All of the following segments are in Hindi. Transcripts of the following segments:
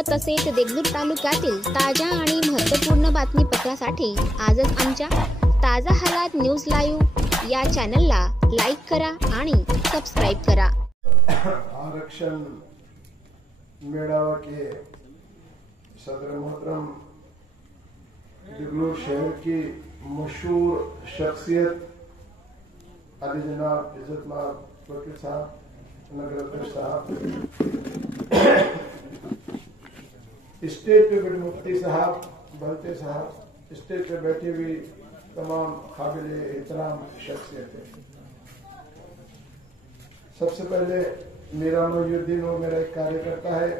व तसेच देगलूर तालुक्यातील ताज्या आणि महत्त्वपूर्ण बातमीपत्रासाठी आजच आमच्या ताजा हालात न्यूज लाईव्ह या चॅनलला लाईक करा आणि सबस्क्राइब करा। आरक्षण मेड़ावा के सदर मोहतरम देगलूर शहर की मशहूर शख्सियत अली जनाब इज्जतमाब वकील साहब, नगर अध्यक्ष साहब, स्टेज पे बैठे मुफ्ती साहब, बलते साहब, स्टेज पे बैठी हुई तमाम काबिल एहतराम शख्सियतें। सबसे पहले मेरा मोहिउद्दीन वो मेरा एक कार्यकर्ता है,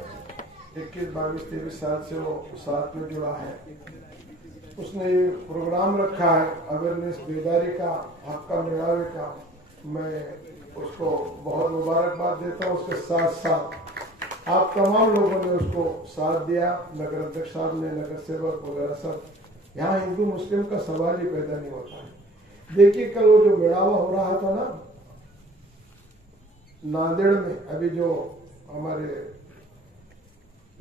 21, 22, 23 साल से वो साथ में जुड़ा है। उसने ये प्रोग्राम रखा है अवेयरनेस बेदारी का, हक का मेड़ावे का। मैं उसको बहुत मुबारकबाद देता हूँ। उसके साथ साथ आप तमाम लोगों ने उसको साथ दिया, नगर अध्यक्ष साहब ने, नगर सेवक वगैरह सब। यहाँ हिंदू मुस्लिम का सवाल ही पैदा नहीं होता है। देखिए कल वो जो मेड़ावा हो रहा था ना नांदेड़ में, अभी जो हमारे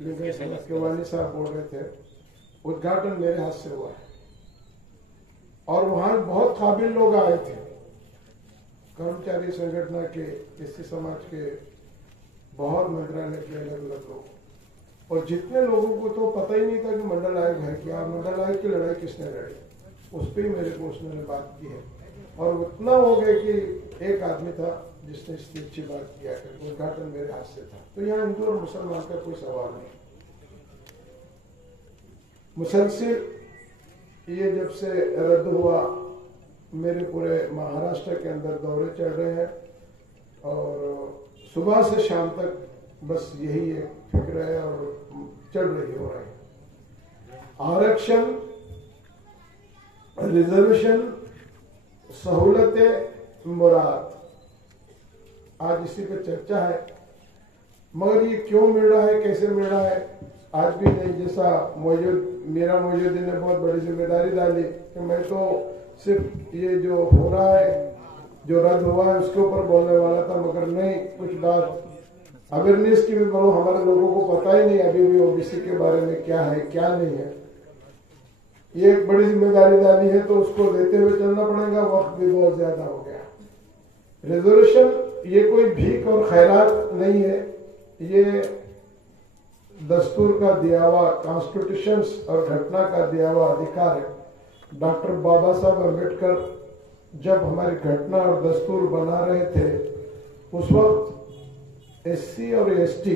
केवानी साहब बोल रहे थे, उद्घाटन मेरे हाथ से हुआ है और वहां बहुत काबिल लोग आए थे, कर्मचारी संगठन के, एससी समाज के, बहुत मंत्रालय के अलग अलग लोग। और जितने लोगों को तो पता ही नहीं था कि मंडल आयोग है क्या, मंडल आयोग की लड़ाई किसने लड़ी, उस पर ही मेरे को उसने बात की है। और उतना हो गया कि एक आदमी था जिसने इसकी अच्छी बात किया है। उद्घाटन मेरे हाथ से था। तो यहाँ हिंदू और मुसलमान का कोई सवाल नहीं। मुसलसिल ये जब से रद्द हुआ, मेरे पूरे महाराष्ट्र के अंदर दौरे चल रहे हैं और सुबह से शाम तक बस यही एक फिक्र है और चल रही हो रही है। आरक्षण, रिजर्वेशन, सहूलतें, मुराद, आज इसी पे चर्चा है। मगर ये क्यों मिल रहा है, कैसे मिल रहा है, आज भी नहीं। जैसा मेरा मोहिउद्दीन ने बहुत बड़ी जिम्मेदारी डाली कि मैं तो सिर्फ ये जो हो रहा है, जो रद्द हुआ है, उसके ऊपर बोलने वाला था, मगर नहीं, कुछ बात अवेयरनेस की भी बोलो। हमारे लोगों को पता ही नहीं अभी भी ओबीसी के बारे में क्या है क्या नहीं है। ये एक बड़ी जिम्मेदारी डाली है तो उसको लेते हुए चलना पड़ेगा। वक्त भी बहुत ज्यादा हो गया। रिजर्वेशन ये कोई भीख और खैरात नहीं है, ये दस्तूर का दिया हुआ, कॉन्स्टिट्यूशन और घटना का दिया हुआ अधिकार है। डॉक्टर बाबा साहब अम्बेडकर जब हमारी घटना और दस्तूर बना रहे थे, उस वक्त एससी और एसटी,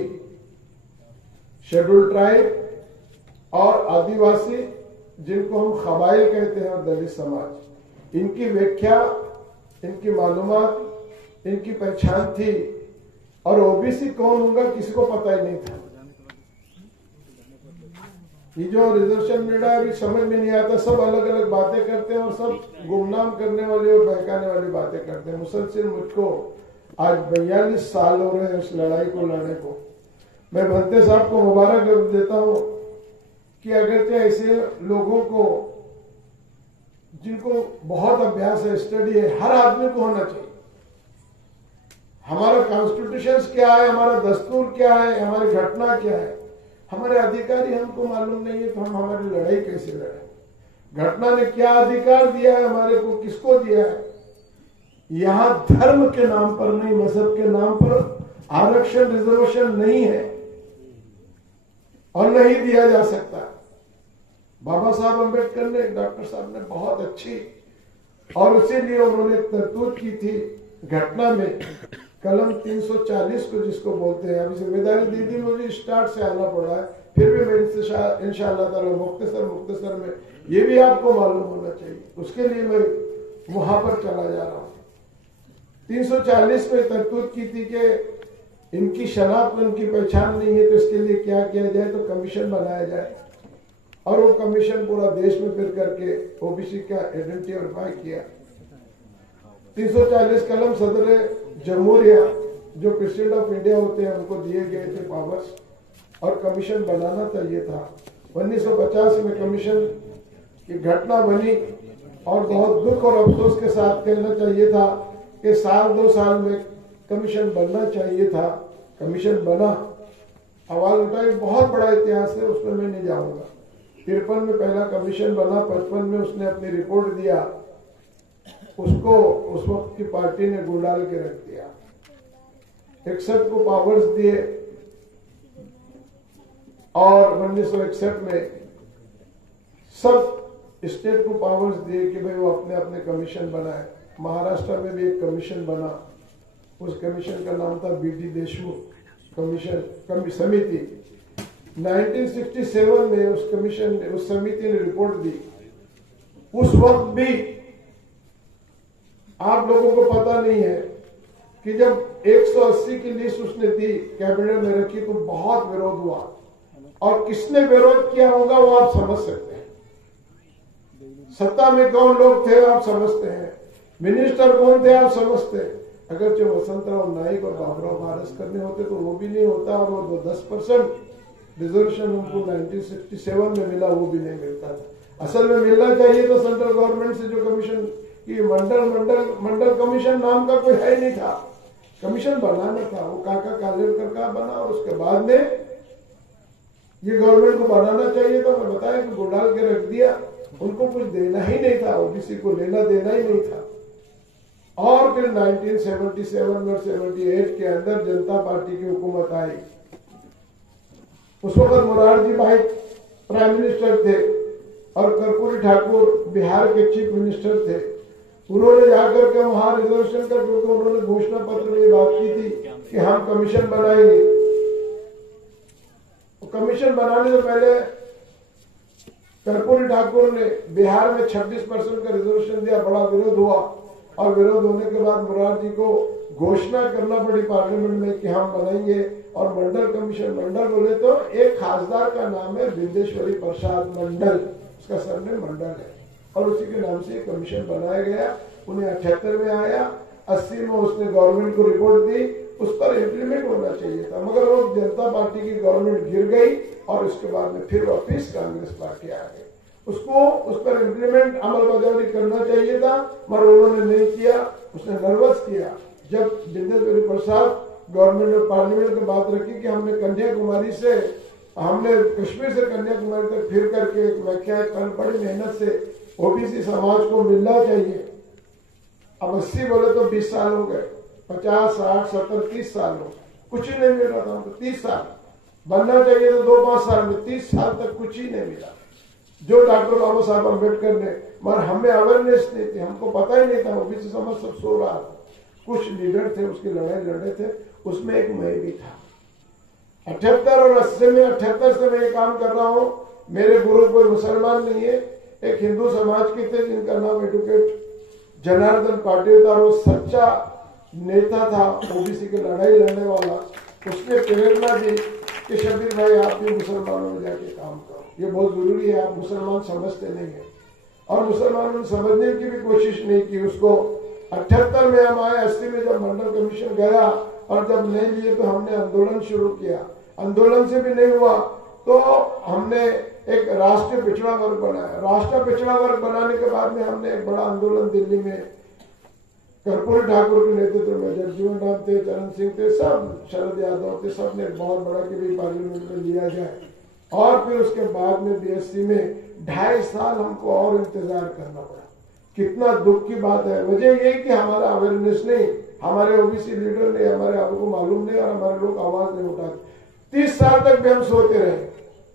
शेड्यूल ट्राइब और आदिवासी, जिनको हम कबाइल कहते हैं, और दलित समाज, इनकी व्याख्या, इनकी मालूमात, इनकी पहचान थी। और ओबीसी कौन होगा किसी को पता ही नहीं था। ये जो रिजर्वेशन मिल रहा है अभी समझ में नहीं आता। सब अलग अलग बातें करते हैं और सब गुमनाम करने वाली और बहकाने वाली बातें करते हैं। मुसलसिल मुझको आज 42 साल हो रहे हैं उस लड़ाई को लड़ने को। मैं भंते साहब को मुबारक देता हूं कि अगरचे ऐसे लोगों को, जिनको बहुत अभ्यास है, स्टडी है, हर आदमी को होना चाहिए। हमारा कॉन्स्टिट्यूशन क्या है, हमारा दस्तूर क्या है, हमारी घटना क्या है, हमारे अधिकारी हमको मालूम नहीं है तो हम हमारी लड़ाई कैसे लड़ें। घटना ने क्या अधिकार दिया है हमारे को, किसको दिया है। यहां धर्म के नाम पर नहीं, मजहब के नाम पर आरक्षण, रिजर्वेशन नहीं है और नहीं दिया जा सकता। बाबा साहब अम्बेडकर ने, डॉक्टर साहब ने बहुत अच्छी, और इसीलिए उन्होंने तरतूब की थी घटना में, कलम 340 को जिसको बोलते हैं। अभी जिम्मेदारी दीदी मुझे स्टार्ट से आना पड़ा है, फिर भी मैं इंशाअल्लाह ताला मुख्तसर में ये भी आपको मालूम होना चाहिए, उसके लिए मैं वहां पर चला जा रहा हूं। 340 में तरतूब की थी कि इनकी शनाख्त, इनकी पहचान नहीं है तो इसके लिए क्या किया जाए, तो कमीशन बनाया जाए। और वो कमीशन पूरा देश में फिर करके ओबीसी का आइडेंटिफाई किया। 340 कलम सदर जमहूरिया, जो प्रेसिडेंट ऑफ इंडिया होते हैं, उनको दिए गए थे पावर्स, और कमीशन बनाना चाहिए था। 1950 में कमीशन की घटना बनी और बहुत दुख और अफसोस के साथ कहना चाहिए था कि साल 2 साल में कमीशन बनना चाहिए था। कमीशन बना आवाज उठाई, बहुत बड़ा इतिहास है, उसमें मैं नहीं जाऊंगा। 53 में पहला कमीशन बना, 55 में उसने अपनी रिपोर्ट दिया, उसको उस वक्त की पार्टी ने गुंडाल के रख दिया। 61 को पावर्स दिए और 1961 में सब स्टेट को पावर्स दिए कि भाई वो अपने अपने कमीशन बनाए। महाराष्ट्र में भी एक कमीशन बना, उस कमीशन का नाम था बीटी देशमुख कमीशन समिति। 1967 में उस कमीशन ने, उस समिति ने रिपोर्ट दी। उस वक्त भी आप लोगों को पता नहीं है कि जब 180 की लिस्ट उसने दी, कैबिनेट में रखी, तो बहुत विरोध हुआ। और किसने विरोध किया होगा वो आप समझ सकते हैं। सत्ता में कौन लोग थे आप समझते हैं, मिनिस्टर कौन थे आप समझते हैं। अगर जो वसंतराव नाइक और बाबूराव भारत करने होते तो वो भी नहीं होता, और वो 10% रिजर्वेशन उनको 1967 में मिला, वो भी नहीं मिलता था। असल में मिलना चाहिए तो सेंट्रल गवर्नमेंट से जो कमीशन की मंडल कमीशन नाम का कोई है नहीं था, कमीशन बनाना था, वो काका कालेलकर का बना। और उसके बाद में ये गवर्नमेंट को बनाना चाहिए था, मैं बताया कि गुंडाल के रख दिया, उनको कुछ देना ही नहीं था, ओबीसी को लेना देना ही नहीं था। और फिर 1977 में 78 के अंदर जनता पार्टी की हुकूमत आई। उस वक्त मोरारजी भाई प्राइम मिनिस्टर थे और कर्पूरी ठाकुर बिहार के चीफ मिनिस्टर थे। उन्होंने जाकर के वहां रिजर्वेशन का, क्योंकि उन्होंने घोषणा पत्र में बात की थी कि हम कमीशन बनाएंगे। कमीशन बनाने से पहले कर्पूरी ठाकुर ने बिहार में 26% का रिजर्वेशन दिया, बड़ा विरोध हुआ। और विरोध होने के बाद मोरारजी को घोषणा करना पड़ी पार्लियामेंट में कि हम बनाएंगे। और मंडल कमीशन, मंडल बोले तो एक खासदार का नाम है बिंदेश्वरी प्रसाद मंडल, उसका सरनेम मंडल है, और उसी के नाम से कमीशन बनाया गया। उन्हें 78 में आया, 80 में उसने गवर्नमेंट को रिपोर्ट दी, उस पर इम्प्लीमेंट होना चाहिए था, मगर वो जनता पार्टी की गवर्नमेंट गिर गई और उसके बाद में फिर वापिस कांग्रेस पार्टी आ गई। उसको उस पर इम्प्लीमेंट अमल बजावनी करना चाहिए था, मगर उन्होंने नहीं किया। उसने नर्वस किया जब बिंदेश्वरी प्रसाद गवर्नमेंट और पार्लियामेंट की बात रखी कि हमने कन्याकुमारी से, हमने कश्मीर से कन्याकुमारी तक फिर करके व्याख्या कर, बड़ी मेहनत से ओबीसी समाज को मिलना चाहिए। अब 80 बोले तो 20 साल हो गए, 50, 60, 70, 30 साल हो, कुछ ही नहीं मिल रहा था हमको। 30 साल बनना चाहिए तो 2-5 साल में, 30 साल तक कुछ ही नहीं मिला जो डॉक्टर बाबा साहब अम्बेडकर ने। मगर हमें अवेयरनेस नहीं थी, हमको पता ही नहीं था, ओबीसी समाज सब सो रहा था। कुछ लीडर थे, उसकी लड़ाई लड़े थे, उसमें एक मैं भी था। 78 और 80 में, 78 से मैं ये काम कर रहा हूँ। मेरे गुरु कोई मुसलमान नहीं है, एक हिंदू समाज के थे जिनका नाम एडवोकेट जनार्दन पाटिल था, और वो सच्चा नेता था, ओबीसी की लड़ाई लड़ने वाला। उसने प्रेरणा दी कि शबीर भाई आप भी मुसलमानों में जाके काम करो, ये बहुत जरूरी है, आप मुसलमान समझते नहीं है। और मुसलमानों ने समझने की भी कोशिश नहीं की उसको। 78 में हम आए, 80 में जब मंडल कमीशन गया और जब नहीं लिए तो हमने आंदोलन शुरू किया। आंदोलन से भी नहीं हुआ तो हमने एक राष्ट्रीय पिछड़ा वर्ग बनाया। राष्ट्रीय पिछड़ा वर्ग बनाने के बाद में हमने एक बड़ा आंदोलन दिल्ली में कर्पूरी ठाकुर के नेतृत्व में, जगजीवन राम थे, चरण सिंह थे, सब शरद यादव थे, सब ने बहुत बड़ा कि भी पार्लियामेंट में लिया जाए। और फिर उसके बाद में बीएससी में 2.5 साल हमको और इंतजार करना पड़ा। कितना दुख की बात है। वजह यही कि हमारा अवेयरनेस नहीं, हमारे ओबीसी लीडर नहीं, हमारे आपको मालूम नहीं, और हमारे लोग आवाज नहीं उठाते। 30 साल तक भी हम सोते रहे,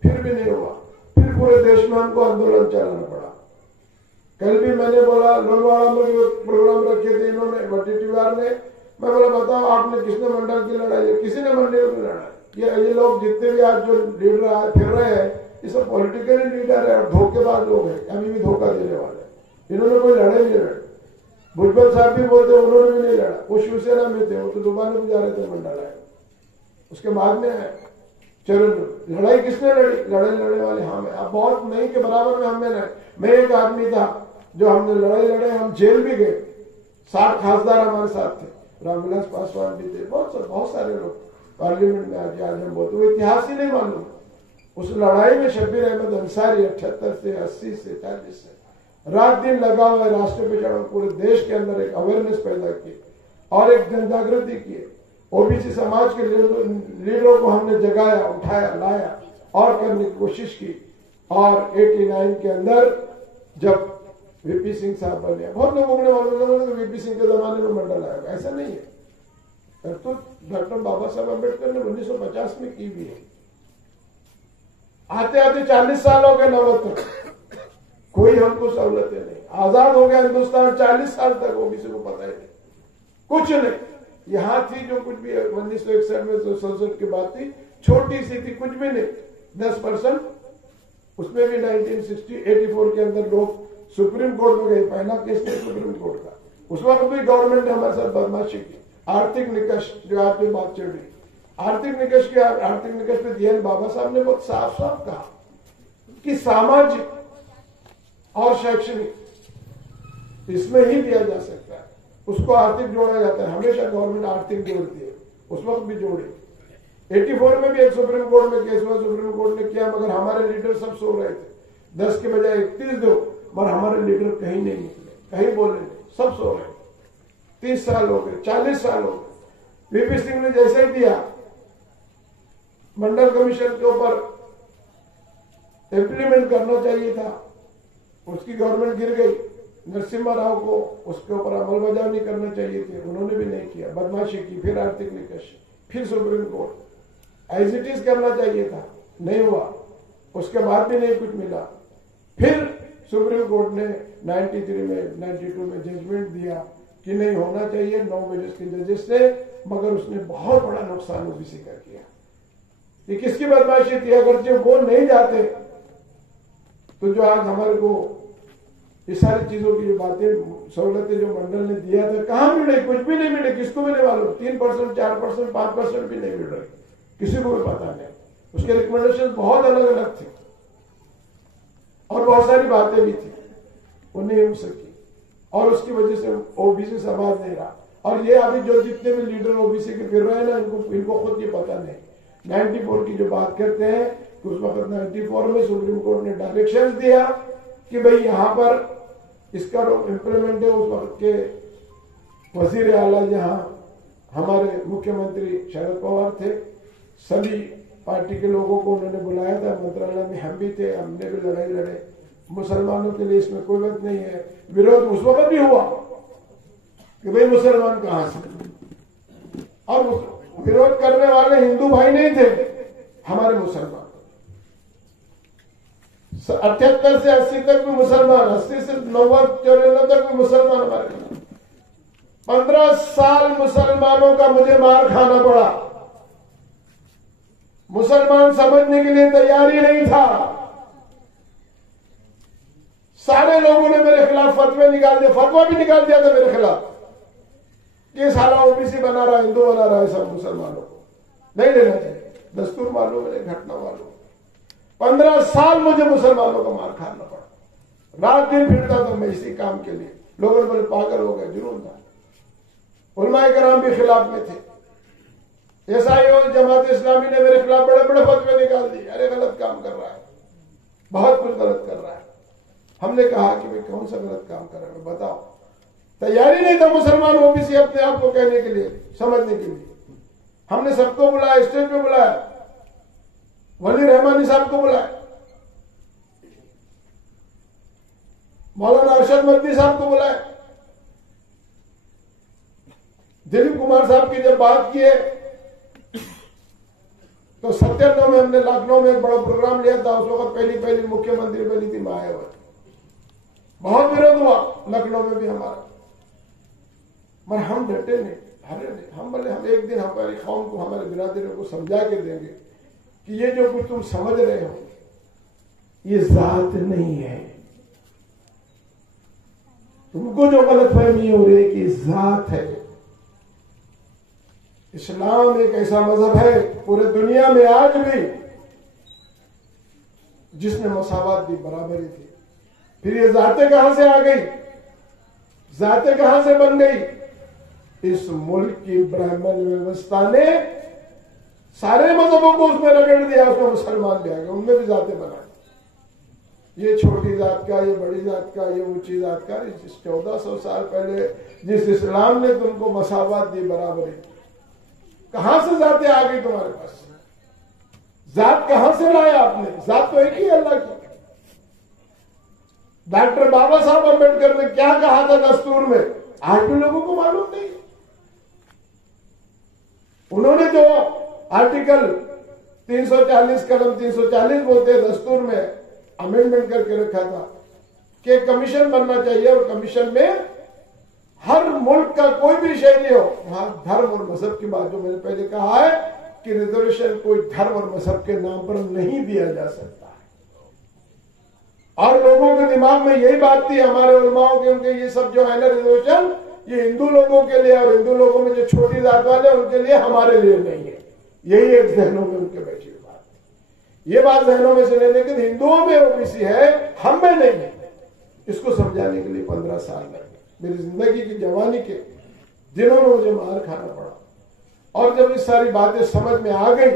फिर भी नहीं हुआ। फिर पूरे देश में हमको आंदोलन चलाना पड़ा। कल भी मैंने बोला, लोलवाड़ा में प्रोग्राम रखे थे इन्होंने, वटीटीवार ने, मैं बोला बताओ आपने किसने मंडल की लड़ाई है? किसी ने मंडल की लड़ाई। ये लोग जितने भी आज जो लीडर फिर रहे हैं, ये सब पॉलिटिकली लीडर है और धोखेबाज लोग हैं, अभी भी धोखा देने वाले। इन्होंने कोई लड़ाई नहीं लड़ी। भुजबल साहब भी बोलते उन्होंने भी नहीं लड़ा, वो शिवसेना में थे, वो तो दुबई में जा रहे थे मंडल आए। उसके बाद में चरण लड़ाई किसने लड़ी? लड़ाई लड़ने वाले हम हैं। अब बहुत नहीं के बराबर में हमें नहीं। मैं एक आदमी था जो हमने लड़ाई लड़े, हम जेल भी गए। 60 खासदार हमारे साथ थे, रामविलास पासवान भी थे, बहुत सारे लोग पार्लियामेंट में आज हम बोलते, वो इतिहास ही नहीं मालूम। उस लड़ाई में शब्बीर अहमद अंसारी 78 से 80 से 40 से रात दिन लगा हुआ है। राष्ट्रीय पिछड़ा पूरे देश के अंदर एक अवेयरनेस पैदा की और एक जन जागृति की। ओबीसी समाज के लीडरों को हमने जगाया, उठाया, लाया और करने की कोशिश की। और 89 के अंदर जब वीपी सिंह साहब बने, बहुत लोगों ने मालूम कि वीपी सिंह के जमाने में मंडल आएगा, ऐसा नहीं है। तो डॉक्टर बाबा साहब अम्बेडकर ने 1950 में की भी है। आते आते 40 साल हो गए नवत तक, कोई हमको सहूलतें नहीं। आजाद हो गया हिंदुस्तान, 40 साल तक ओबीसी को पता ही नहीं, कुछ नहीं। यहां थी जो कुछ भी 1961 में जो संसद की बात थी, छोटी सी थी, कुछ भी नहीं, 10%। उसमें भी 1984 के अंदर लोग सुप्रीम कोर्ट में गए, पहला केस था सुप्रीम कोर्ट का। उस वक्त भी गवर्नमेंट ने हमारे साथ बदमाशी की। आर्थिक निकष जो आपकी बात चल रही, आर्थिक निकष पे DN बाबा साहब ने बहुत साफ साफ कहा कि सामाजिक और शैक्षणिक इसमें ही दिया जा सकता है, उसको आर्थिक जोड़ा जाता है। हमेशा गवर्नमेंट आर्थिक जोड़ती है, उस वक्त भी जोड़ी। 84 में भी एक सुप्रीम कोर्ट में केस हुआ, सुप्रीम कोर्ट ने किया, मगर हमारे लीडर सब सो रहे थे। 10 के बजाय 31 दो, मगर हमारे लीडर कहीं नहीं निकले, कहीं बोले नहीं, सब सो रहे। 30 साल हो गए, 40 साल हो गए। वीपी सिंह ने जैसे ही दिया, मंडल कमीशन के ऊपर इम्प्लीमेंट करना चाहिए था, उसकी गवर्नमेंट गिर गई। नरसिम्हा राव को उसके ऊपर अमलबजावनी करना चाहिए थी, उन्होंने भी नहीं किया, बदमाशी की। फिर आर्थिक निकष, फिर supreme court, as it is करना चाहिए था, नहीं हुआ। उसके बाद भी नहीं कुछ मिला। फिर सुप्रीम कोर्ट ने 92 में जजमेंट दिया कि नहीं होना चाहिए, 9 जजेस के जजेस ने, मगर उसने बहुत बड़ा नुकसान ओबीसी का किया। ये किसकी बदमाशी थी? अगर जो वो नहीं जाते तो जो आज हमारे को ये सारी चीजों की जो बातें, सहूलतें जो मंडल ने दिया था, कहां मिले? कुछ भी नहीं मिले, किसको भी नहीं मालूम। 3%, 4%, 5% भी नहीं मिल रहे, किसी को भी पता नहीं। उसके रिकमेंडेशन बहुत अलग अलग थे और बहुत सारी बातें भी थी, वो नहीं हो सकी, और उसकी वजह से ओबीसी समाज नहीं रहा। और ये अभी जो जितने भी लीडर ओबीसी के फिर रहे हैं ना, इनको खुद ये पता नहीं। 94 की जो बात करते हैं कि उस वक्त 94 में सुप्रीम कोर्ट ने डायरेक्शंस दिया कि भाई यहां पर इसका इंप्लीमेंट है। उस वक्त के वजीर आला जहां हमारे मुख्यमंत्री शरद पवार थे, सभी पार्टी के लोगों को उन्होंने बुलाया था मंत्रालय में, हम भी थे, हमने भी लड़ाई लड़े। मुसलमानों के लिए इसमें कोई बात नहीं है। विरोध उस वक्त भी हुआ कि भाई मुसलमान कहां से, और विरोध करने वाले हिंदू भाई नहीं थे हमारे मुसलमान। 78 से 80 तक भी मुसलमान, 80 से 94 तक भी मुसलमान हमारे खिलाफ। 15 साल मुसलमानों का मुझे मार खाना पड़ा। मुसलमान समझने के लिए तैयार ही नहीं था। सारे लोगों ने मेरे खिलाफ फतवे निकाल दिए, फतवा भी निकाल दिया था मेरे खिलाफ कि सारा ओबीसी बना रहा, हिंदू बना रहा है, सब मुसलमानों को नहीं लेना चाहिए। दस्तूर मालूम है, घटना मालूम। 15 साल मुझे मुसलमानों का मार खाना पड़ा। रात दिन फिरता था मैं इसी काम के लिए। लोगों ने बोले पागल हो गए, जुनून था। उलमाए कराम भी खिलाफ में थे। SIO जमात इस्लामी ने मेरे खिलाफ बड़े बड़े फतवे निकाल दिए, अरे गलत काम कर रहा है, बहुत कुछ गलत कर रहा है। हमने कहा कि भाई कौन सा गलत काम कर रहा है बताओ। तैयारी नहीं था मुसलमान ओबीसी अपने आप को कहने के लिए, समझने के लिए। हमने सबको बुलाया, स्टेज पे बुलाया, वली रहमानी साहब को बुलाया, मौलाना अरशद मदनी साहब को बुलाया, दिलीप कुमार साहब की जब बात किए तो 97 में हमने लखनऊ में एक बड़ा प्रोग्राम लिया था। उस वक्त पहली मुख्यमंत्री बनी थी मायावती। बहुत विरोध हुआ लखनऊ में भी हमारा, मगर हम डटे नहीं, हारे नहीं। हम बोले हम एक दिन हमारी कौम को, हमारे बिरादरों को समझा के देंगे कि ये जो कुछ तुम समझ रहे हो ये जात नहीं है। तुमको जो गलतफहमी हो रही है कि जात है। इस्लाम एक ऐसा मजहब है पूरे दुनिया में आज भी जिसने मसावत दी, बराबरी दी। फिर ये जातें कहां से आ गई, जातें कहां से बन गई? इस मुल्क की ब्राह्मण व्यवस्था ने सारे मजहबों को उसमें रगड़ दिया, उसमें मुसलमान भी आ गए, उनमें भी जातें बनाई। ये छोटी जात का, ये बड़ी जात का, ये ऊंची जात का। 1400 साल पहले जिस इस्लाम ने तुमको मसावत दी, बराबरी, कहां से जाते आ गई तुम्हारे पास? जात कहां से लाया आपने? जात तो एक ही अल्लाह की। डॉक्टर बाबा साहब अम्बेडकर ने क्या कहा था दस्तूर में, आज भी लोगों को मालूम नहीं। उन्होंने जो आर्टिकल 340 कलम 340 बोलते हैं दस्तूर में अमेंडमेंट करके रखा था कि कमीशन बनना चाहिए, और कमीशन में हर मुल्क का कोई भी शहरी हो, वहां धर्म और मजहब की बात जो मैंने पहले कहा है कि रिजर्वेशन कोई धर्म और मजहब के नाम पर नहीं दिया जा सकता है। और लोगों के दिमाग में यही बात थी, हमारे उलमाओं के, उनके ये सब जो है ना रिजर्वेशन, ये हिंदू लोगों के लिए, और हिंदू लोगों में जो छोटी जात वाले उनके लिए, हमारे लिए नहीं है। यही एक जहनों में उनके बैठी हुई बात है। ये बात जहनों में से लेने के हिंदुओं में ओबीसी है, हम में नहीं है। इसको समझाने के लिए 15 साल लगे मेरी जिंदगी की जवानी के दिनों में, मुझे मार खाना पड़ा। और जब ये सारी बातें समझ में आ गई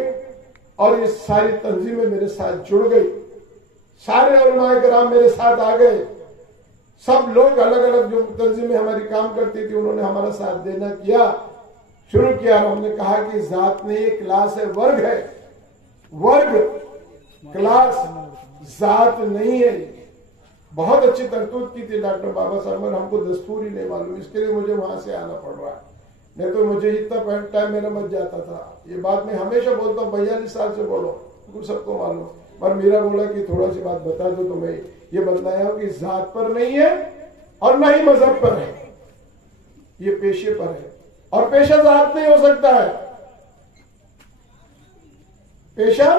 और ये सारी तंजीमें मेरे साथ जुड़ गई, सारे उलमाए किराम मेरे साथ आ गए, सब लोग अलग अलग जो तंजीमें हमारी काम करती थी उन्होंने हमारा साथ देना किया, शुरू किया। और हमने कहा कि जात नहीं, क्लास है, वर्ग है, वर्ग क्लास, जात नहीं है। बहुत अच्छी तरतूब की थी डॉक्टर बाबा साहब, और हमको दस्तूर ही नहीं मालूम, इसके लिए मुझे वहां से आना पड़ रहा है, नहीं तो मुझे इतना टाइम मेरा बच जाता था। ये बात मैं हमेशा बोलता हूँ, 42 साल से बोलो, सबको मालूम। पर मेरा बोला कि थोड़ा सी बात बता दो, तो मैं ये बताया कि जात पर नहीं है और न ही मजहब पर है, ये पेशे पर है। और पेशा जात नहीं हो सकता है। पेशा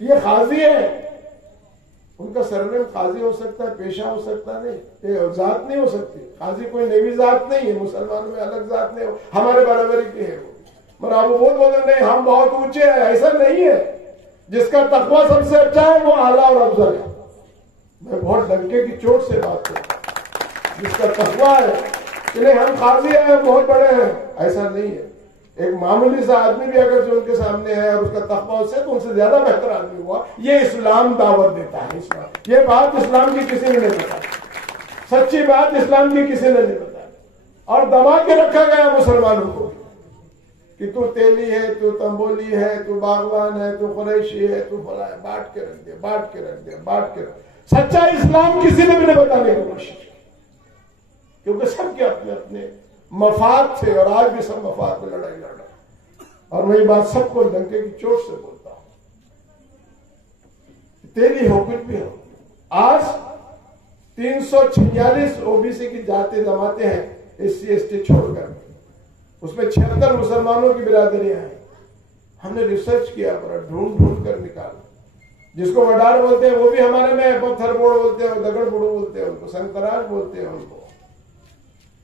ये काजी है, उनका सरनेम काजी हो सकता है, पेशा हो सकता नहीं, जात नहीं हो सकती। काजी कोई नई जात नहीं है, मुसलमानों में अलग जात नहीं हो, हमारे बराबरी के है वो। मगर आप वो बोलते नहीं हम बहुत ऊंचे हैं, ऐसा नहीं है। जिसका तकवा सबसे अच्छा है वो आला और अफजल है। मैं बहुत डंके की चोट से बात करता हूं, जिसका तकवा है कि नहीं हम काजी हैं, हम बहुत बड़े हैं, ऐसा नहीं है। एक मामूली सा आदमी भी अगर जो उनके सामने है और उसका तकवा उससे, तो उनसे ज्यादा बेहतर आदमी हुआ। ये इस्लाम दावत देता है। इस्लाम, ये बात इस्लाम की किसी ने नहीं बताई, सच्ची बात इस्लाम की किसी ने नहीं बताई। और दबा के रखा गया मुसलमानों को कि तू तेली है, तू तंबोली है, तू बागवान है, तू कुरैशी है, तू फला है, बांट के रख दिया, बांट के रख दिया, बांट के रख। सच्चा इस्लाम किसी ने भी नहीं बताने की कोशिश की, क्योंकि सबके अपने अपने मफाद थे, और आज भी सब मफाद में लड़ाई लड़ रहे। और मैं ये बात सबको डंके की चोट से बोलता हूं, तेली हो कुछ भी हो, आज 346 ओबीसी की जाति जमाते हैं, एससी एसटी छोड़कर, उसमें 76 मुसलमानों की बिरादरियां हैं। हमने रिसर्च किया, पर ढूंढ ढूंढ कर निकाला। जिसको वडार बोलते हैं वो भी हमारे में, पत्थर बोड़ बोलते हैं, दगड़ बुड़ू बोलते हैं उनको, संतराज बोलते हैं उनको,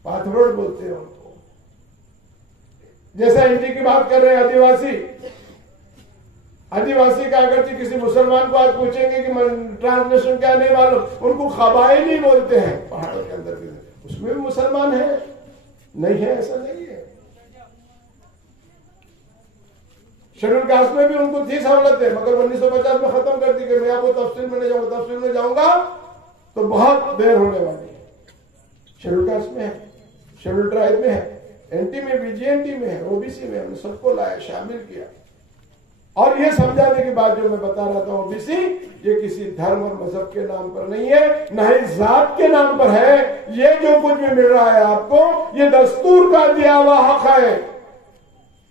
पाथरोड बोलते हैं उनको। जैसा एनटी की बात कर रहे हैं, आदिवासी, आदिवासी का अगर किसी मुसलमान को आज पूछेंगे कि ट्रांसलेशन क्या नहीं मालूम, उनको कबायली बोलते हैं। पहाड़ों के अंदर भी उसमें भी मुसलमान है, नहीं है ऐसा नहीं है। शेड्यूल कास्ट में भी उनको थी सहूलतें, मगर 1950 में खत्म कर दी गई। मैं आपको तफसील में नहीं जाऊंगा, तफसील में जाऊंगा तो बहुत देर होने वाली है। शेड्यूल कास्ट में है, शेड्यूल ट्राइब में है, एनटी में भी, जीएनटी में है, ओबीसी में, हमने सबको लाया, शामिल किया। और ये समझाने की बात जो मैं बता रहा था, ओबीसी ये किसी धर्म और मजहब के नाम पर नहीं है, न ही जात के नाम पर है। ये जो कुछ भी मिल रहा है आपको, ये दस्तूर का दिया हुआ हक है।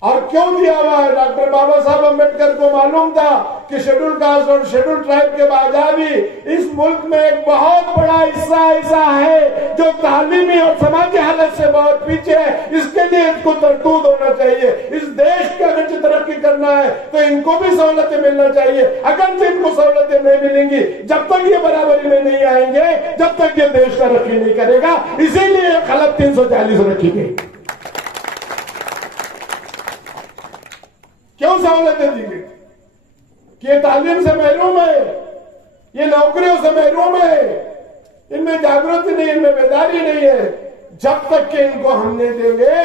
और क्यों दिया हुआ है? डॉक्टर बाबा साहब अम्बेडकर को मालूम था कि शेड्यूल कास्ट और शेड्यूल ट्राइब के बाद भी इस मुल्क में एक बहुत बड़ा हिस्सा ऐसा है जो तालीमी और समाजी हालत से बहुत पीछे है। इसके लिए इनको तरतूद होना चाहिए। इस देश का अगर तरक्की करना है तो इनको भी सहूलतें मिलना चाहिए। अगर से इनको सहूलतें नहीं मिलेंगी, जब तक ये बराबरी में नहीं आएंगे, जब तक ये देश तरक्की नहीं करेगा। इसीलिए खलत 340 रखी गई। क्यों सहूलतें दी गई? कि ये तालीम से महरूम है, ये नौकरियों से महरूम है, इनमें जागृति नहीं, इनमें बेदारी नहीं है। जब तक कि इनको हम नहीं देंगे,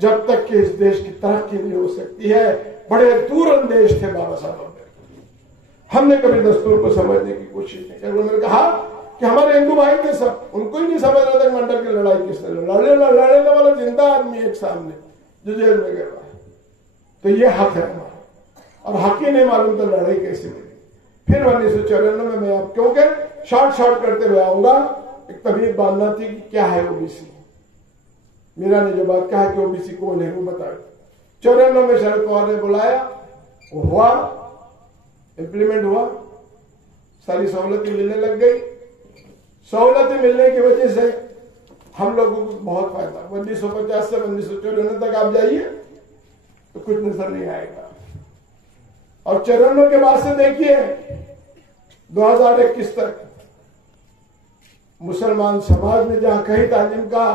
जब तक कि इस देश की तरक्की नहीं हो सकती है। बड़े दूरअंदेश थे बाबा साहब अम्बेडकर। हमने कभी दस्तूर को समझने की कोशिश नहीं की। उन्होंने कहा कि हमारे हिंदू भाई थे सब, उनको ही नहीं समझ रहा था मंडल की लड़ाई किसने लड़ने वाला जिंदा आदमी एक सामने जो जेल में गया है। तो ये हक है हमारा, और हक ही नहीं मालूम तो लड़ाई कैसे मिली। फिर 1994 में मैं अब क्योंकि शॉर्ट करते हुए आऊंगा, एक तबीयत बांधना थी कि क्या है ओबीसी। मीरा ने जो बात कहा कि ओबीसी कौन है वो बताओ। 94 में शरद पवार ने बुलाया, वो हुआ, इंप्लीमेंट हुआ, सारी सहूलतें मिलने लग गई। सहूलतें मिलने की वजह से हम लोगों को बहुत फायदा। 1950 से 1994 तक आप जाइए तो कुछ नजर नहीं आएगा, और 94 के बाद से देखिए 2021 तक मुसलमान समाज में जहां कहीं तालीम का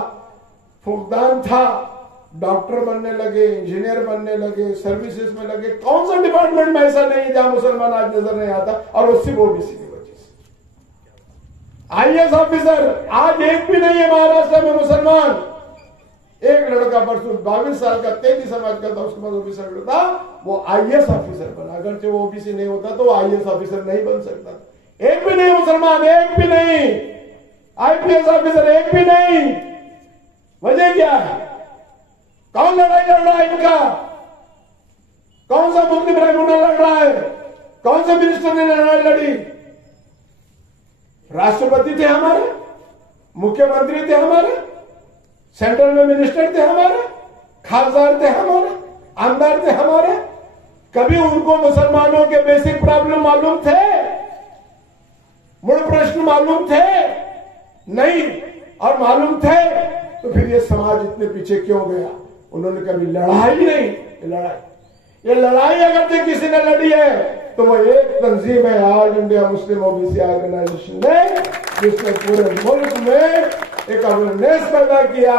फुकदान था, डॉक्टर बनने लगे, इंजीनियर बनने लगे, सर्विसेज में लगे। कौन सा डिपार्टमेंट में ऐसा नहीं है जहां मुसलमान आज नजर नहीं आता, और वो सिर्फ ओबीसी की वजह से। आईएएस ऑफिसर आज एक भी नहीं है महाराष्ट्र में मुसलमान। एक लड़का परसों 22 साल का 33 समाज का था, उसके पास ओबीसी सर्टिफिकेट था, वो आईएएस ऑफिसर बना। अगर जो ओबीसी नहीं होता तो वो आईएएस ऑफिसर नहीं बन सकता। एक भी नहीं मुसलमान, एक भी नहीं आईपीएस ऑफिसर, एक भी नहीं। वजह क्या है? कौन लड़ाई लड़ रहा है इनका? कौन सा मुफ्ती ब्राह्मण लड़ रहा है? कौन से मिनिस्टर ने लड़ाई लड़ी? राष्ट्रपति थे हमारे, मुख्यमंत्री थे हमारे, सेंट्रल में मिनिस्टर थे हमारे, खासदार थे हमारे, आमदार थे हमारे। कभी उनको मुसलमानों के बेसिक प्रॉब्लम मालूम थे? मूल प्रश्न मालूम थे? नहीं। और मालूम थे तो फिर ये समाज इतने पीछे क्यों गया? उन्होंने कभी लड़ाई नहीं। ये लड़ाई अगर जो किसी ने लड़ी है तो वो एक तंजीम है, All India Muslim OBC Organisation ने, जिसने पूरे मुल्क में एक अवेयरनेस पैदा किया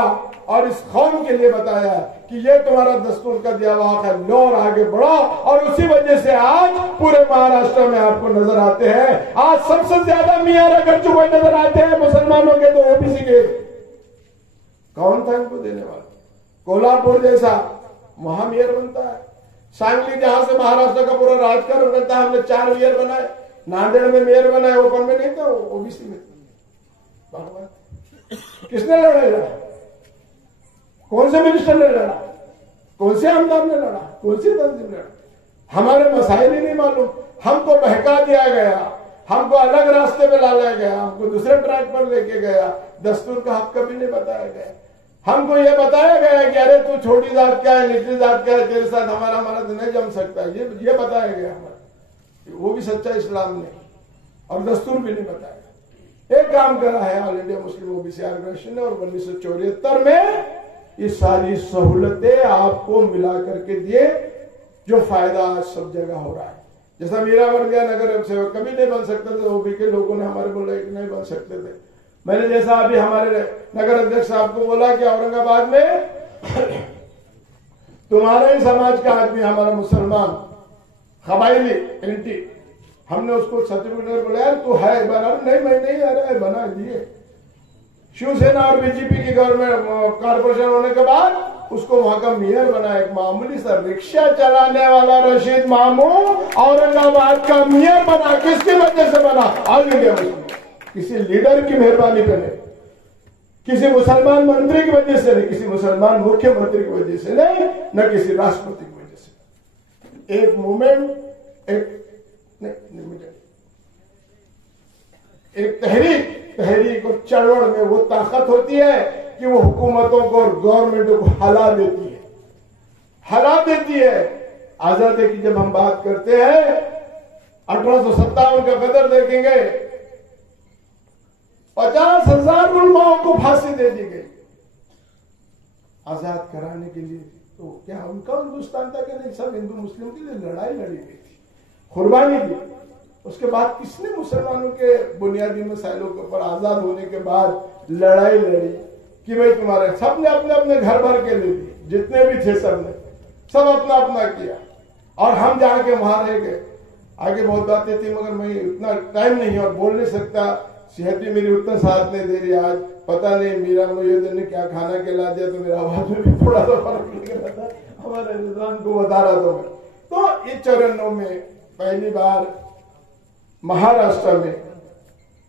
और इस कौम के लिए बताया कि ये तुम्हारा दस्तूर का दिया हुआ है, लो और आगे बढ़ो। और उसी वजह से आज पूरे महाराष्ट्र में आपको नजर आते हैं, आज सबसे ज्यादा मियां रगड़ चुके नजर आते हैं मुसलमानों के, तो ओबीसी के। कौन था इनको देने वाला? कोल्हापुर जैसा वहां मेयर बनता है, सांगली जहां से महाराष्ट्र का पूरा राजकारण बनता है, हमने 4 मेयर बनाए। नांदेड़ में मेयर बनाए, ओपन में नहीं था, ओबीसी में। किसने लड़ाई लड़ा? कौन से मिनिस्टर ने लड़ा? कौन से आमदार ने लड़ा? कौन सी तंजीम ने लड़ा? हमारे मसाइल ही नहीं मालूम। हमको बहका दिया गया, हमको अलग रास्ते पे लाया गया, हमको दूसरे ट्रैक पर लेके गया। दस्तूर का हक कभी नहीं बताया गया। हमको यह बताया गया कि अरे तू छोटी जात का है, निचली जात का है, तेरे साथ हमारा तो नहीं जम सकता। ये बताया गया हमारा, वो भी सच्चा इस्लाम नहीं, और दस्तूर भी नहीं बताया। एक काम करा है All India Muslim OBC Organisation ने, और 1974 में ये सारी सहूलतें आपको मिला करके दिए, जो फायदा आज सब जगह हो रहा है। जैसा मेरा बन गया नगर सेवक, कभी नहीं बन सकते थे, ओबी के लोगों ने हमारे बोला कि नहीं बन सकते थे। मैंने जैसा अभी हमारे नगर अध्यक्ष साहब को बोला कि औरंगाबाद में तुम्हारे ही समाज का आदमी, हमारा मुसलमान कबायली एंटी, हमने उसको सर्टिफिकेट बोला, तू है बना? नहीं, मैं नहीं आ रहा है, बना दिए। शिवसेना और बीजेपी की गवर्नमेंट कारपोरेशन होने के बाद उसको वहां का मेयर बना। एक मामूली सा रिक्शा चलाने वाला रशीद मामू औरंगाबाद का मेयर बना। किसकी वजह से बना? ऑल इंडिया मुस्लिम, किसी लीडर की मेहरबानी पे नहीं, किसी मुसलमान मंत्री की वजह से नहीं, किसी मुसलमान मुख्यमंत्री की वजह से नहीं, न किसी राष्ट्रपति की वजह से। एक मूवमेंट, एक तहरीक और चढ़वड़ में वो ताकत होती है कि वो हुकूमतों को और गवर्नमेंटों को हिला देती है। आजादी की जब हम बात करते हैं, 1857 का गदर देखेंगे, 50,000 उलमाओं को फांसी दे दी गई आजाद कराने के लिए। तो क्या उनका हिंदुस्तान था कि नहीं? सब हिंदू मुस्लिम के लिए लड़ाई लड़ी गई थी, कुर्बानी दी। उसके बाद किसने मुसलमानों के बुनियादी मसाइलों के ऊपर आजाद होने के बाद लड़ाई लड़ी कि भाई तुम्हारे? सबने अपने अपने घर भर के ले लिए, जितने भी थे सबने, सब अपना अपना किया, और हम जाके वहां रह गए। आगे बहुत बातें थी, मगर मैं इतना टाइम नहीं और बोल नहीं सकता। सेहत भी मेरी उतना साथ नहीं दे रही आज। पता नहीं मीरा मुझे ने क्या खाना खिला दिया, तो मेरा आवाज में भी थोड़ा सा फर्क निकल रहा था। हमारे निजाम को बता रहा था मैं। तो इस 94 में पहली बार महाराष्ट्र में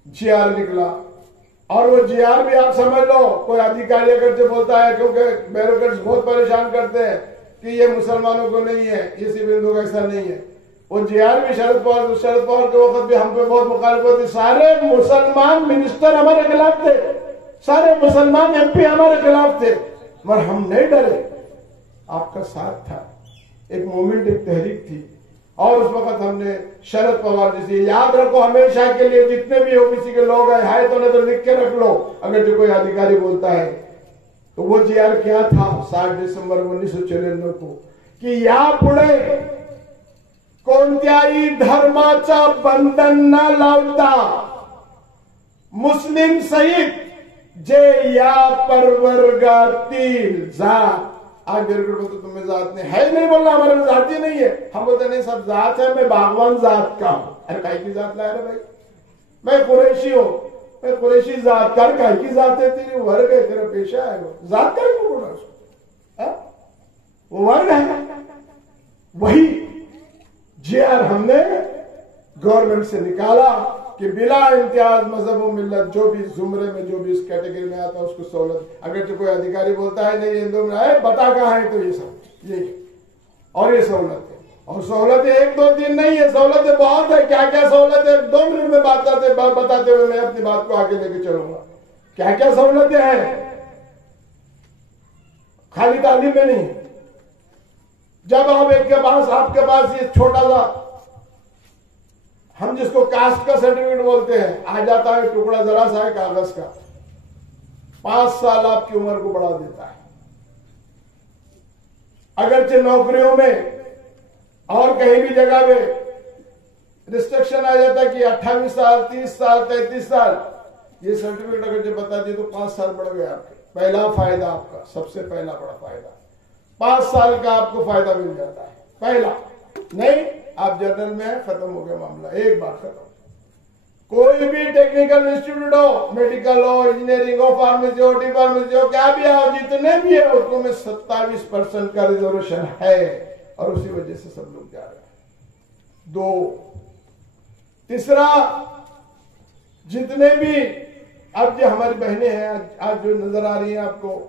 जीआर निकला, और वो जीआर भी आप समझ लो, कोई अधिकारी अगर जो बोलता है, क्योंकि ब्यूरोक्रेट्स बहुत परेशान करते हैं कि ये मुसलमानों को नहीं है, ये सिर्फ हिंदू का, ऐसा नहीं है। वो जीआर भी शरद पवार के वक्त भी हम पे बहुत मुखालिफत थी। सारे मुसलमान मिनिस्टर हमारे खिलाफ थे, सारे मुसलमान एमपी हमारे खिलाफ थे, मगर हम नहीं डरे। आपका साथ था, एक मूवमेंट, एक तहरीक थी। और उस वक्त हमने शरद पवार जैसे, याद रखो हमेशा के लिए, जितने भी ओबीसी के लोग हैं तो नहीं तो लिख के रख लो, अगर जो कोई अधिकारी बोलता है तो वो जीआर क्या था 7 डिसेंबर 1994 को, कि यापुढे कोणत्याही धर्माचा बंधन न लावता मुस्लिम सहित जे या परवर्गातील जात, आज मेरे को तो तुम्हें जात नहीं है, नहीं बोलना हमारे में जात ही नहीं है। हम बोलते नहीं सब जात है, मैं बागवान जात का हूं। अरे काय की जात लाया रे भाई, मैं कुरैशी हूं, मैं कुरैशी जात का, काय की जात है तेरी, वर्ग है, तेरा पेशा है, वो जात का ही बोला उसको, वो वर्ग है। वही जीआर हमने गवर्नमेंट से निकाला कि बिला इम्तियाज मजहब व मिल्लत, जो भी जुमरे में, जो भी इस कैटेगरी में आता है उसको सहूलत। अगर जो कोई अधिकारी बोलता है नहीं हिंदू में है, बता कहाँ है, तो ये सब ये और ये सहूलत है। और सहूलतें 1 2 3 नहीं है, सहूलतें बहुत है। क्या क्या सहूलत है 2 मिनट में बताते हुए मैं अपनी बात को आगे लेके चलूंगा। क्या क्या सहूलतें हैं, खाली तालीम में नहीं। जब आप आपके पास ये छोटा सा, हम जिसको कास्ट का सर्टिफिकेट बोलते हैं, आ जाता है टुकड़ा जरा सा है कागज का, 5 साल आपकी उम्र को बढ़ा देता है। अगरचे नौकरियों में और कहीं भी जगह में रिस्ट्रिक्शन आ जाता है कि 28 साल, 30 साल, 33 साल, ये सर्टिफिकेट अगर जो बता दिए तो 5 साल बढ़ गए आपके। पहला फायदा आपका, सबसे पहला बड़ा फायदा, 5 साल का आपको फायदा मिल जाता है। पहला नहीं, आप जनरल में खत्म हो गया मामला, एक बार खत्म। कोई भी टेक्निकल इंस्टीट्यूट हो, मेडिकल हो, इंजीनियरिंग हो, फार्मेसी हो, डी फार्मेसी हो, क्या भी हो, जितने भी है उसको में 27% का रिजर्वेशन है, और उसी वजह से सब लोग जा रहे हैं। 2, तीसरा, जितने भी अब जो हमारी बहनें हैं आज जो नजर आ रही हैं आपको,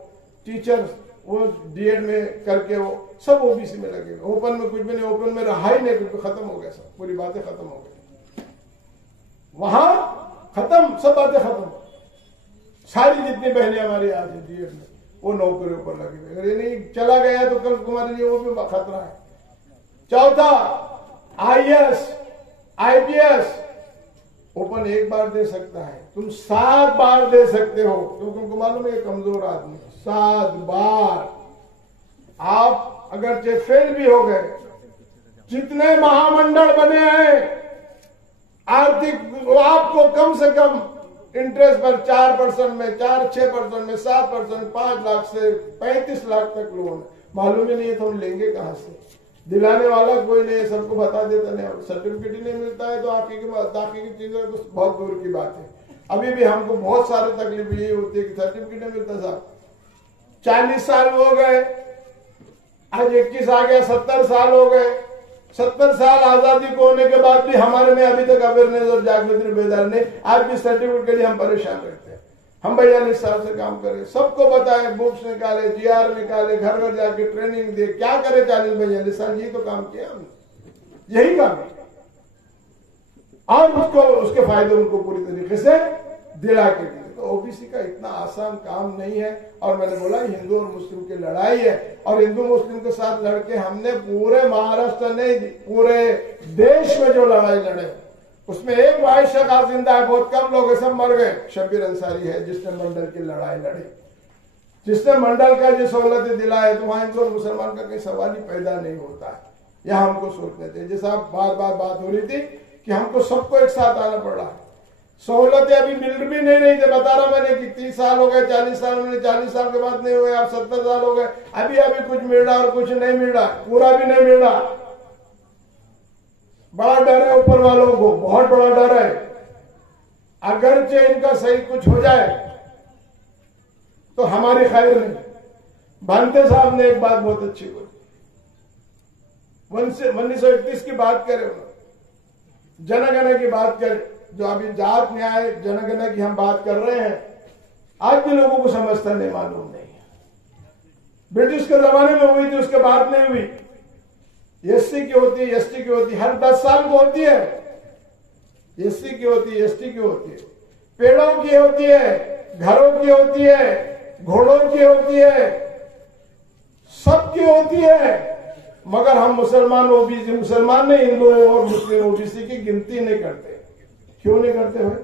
टीचर्स, वो डीएड में करके वो सब ओबीसी में लगे। ओपन में कुछ भी नहीं, ओपन में रहा ही नहीं, क्योंकि खत्म हो गया सब, पूरी बातें खत्म हो गई, वहां खत्म, सब बातें खत्म। सारी जितनी बहनें हमारी आज है डीएड में, वो नौकरियों पर लगी हुई। अगर ये नहीं चला गया तो कल तुम्हारे लिए वो भी खतरा है। चौथा, आईएएस, आईपीएस ओपन 1 बार दे सकता है, तुम 7 बार दे सकते हो, क्योंकि उनको मालूम है कमजोर आदमी। 7 बार आप अगर फेल भी हो गए, जितने महामंडल बने हैं आर्थिक, आपको कम से कम इंटरेस्ट पर 4% में, 4-6% में, 7%, 5 लाख से 35 लाख तक लोन। मालूम ही नहीं है तो हम लेंगे कहां से, दिलाने वाला कोई नहीं, सबको बता देता नहीं, सर्टिफिकेट ही नहीं मिलता है तो आगे की चीजें तो बहुत दूर की बात है। अभी भी हमको बहुत सारे तकलीफ यही होती है कि सर्टिफिकेट नहीं मिलता। साहब 40 साल हो गए, आज 21 आ गया, 70 साल हो गए। 70 साल आजादी को होने के बाद भी हमारे में अभी तक अवेयरनेस और जागृति बेदार नहीं। आज भी सर्टिफिकेट के लिए हम परेशान रहते हैं। हम 42 साल से काम करें, सबको बताए, बुक्स निकाले, जीआर निकाले, घर घर जाके ट्रेनिंग दे, क्या करे 40-42 साल, यही तो काम किया हमने, यही काम किया। और उसको उसके फायदे उनको पूरी तरीके से दिला के दिए। तो ओबीसी का इतना आसान काम नहीं है। और मैंने बोला हिंदू और मुस्लिम की लड़ाई है, और हिंदू मुस्लिम के साथ लड़के हमने पूरे महाराष्ट्र नहीं, पूरे देश में जो लड़ाई लड़े उसमें एक वाहिद शख्स जिंदा है, बहुत कम लोग सब मर गए। शब्बीर अंसारी है जिसने मंडल की लड़ाई लड़ी, जिसने मंडल का जो सहूलतें दिलाए, तो वहां हिंदू और मुसलमान का कोई सवाल ही पैदा नहीं होता है। यह हमको सोचने थे, जैसा बार बार बात हो रही थी कि हमको सबको एक साथ आना पड़ रहा है। सहूलतें अभी मिल भी नहीं रही थे, बता रहा मैंने कि 30 साल हो गए, 40 साल में, 40 साल के बाद नहीं हुए, अब 70 साल हो गए, अभी कुछ मिल रहा और कुछ नहीं मिल रहा, पूरा भी नहीं मिल रहा। बड़ा डर है ऊपर वालों को, बहुत बड़ा डर है। अगरचे इनका सही कुछ हो जाए तो हमारी खैर नहीं। भांते साहब ने एक बात बहुत अच्छी बोली, 1931 की बात करें, जनगणना की बात करें, जो अभी जात न्याय जनगणना की हम बात कर रहे हैं, आज भी लोगों को समझता नहीं, मालूम नहीं है। ब्रिटिश के जमाने में हुई थी, उसके बाद नहीं हुई। एससी की होती है, एसटी की होती है, हर 10 साल को होती है। एससी की होती है, एसटी की होती है, पेड़ों की होती है, घरों की होती है, घोड़ों की होती है, सबकी होती है। मगर हम मुसलमान ओबीसी, मुसलमान नहीं, हिंदू और मुस्लिम ओबीसी की गिनती नहीं करते। क्यों नहीं करते भाई?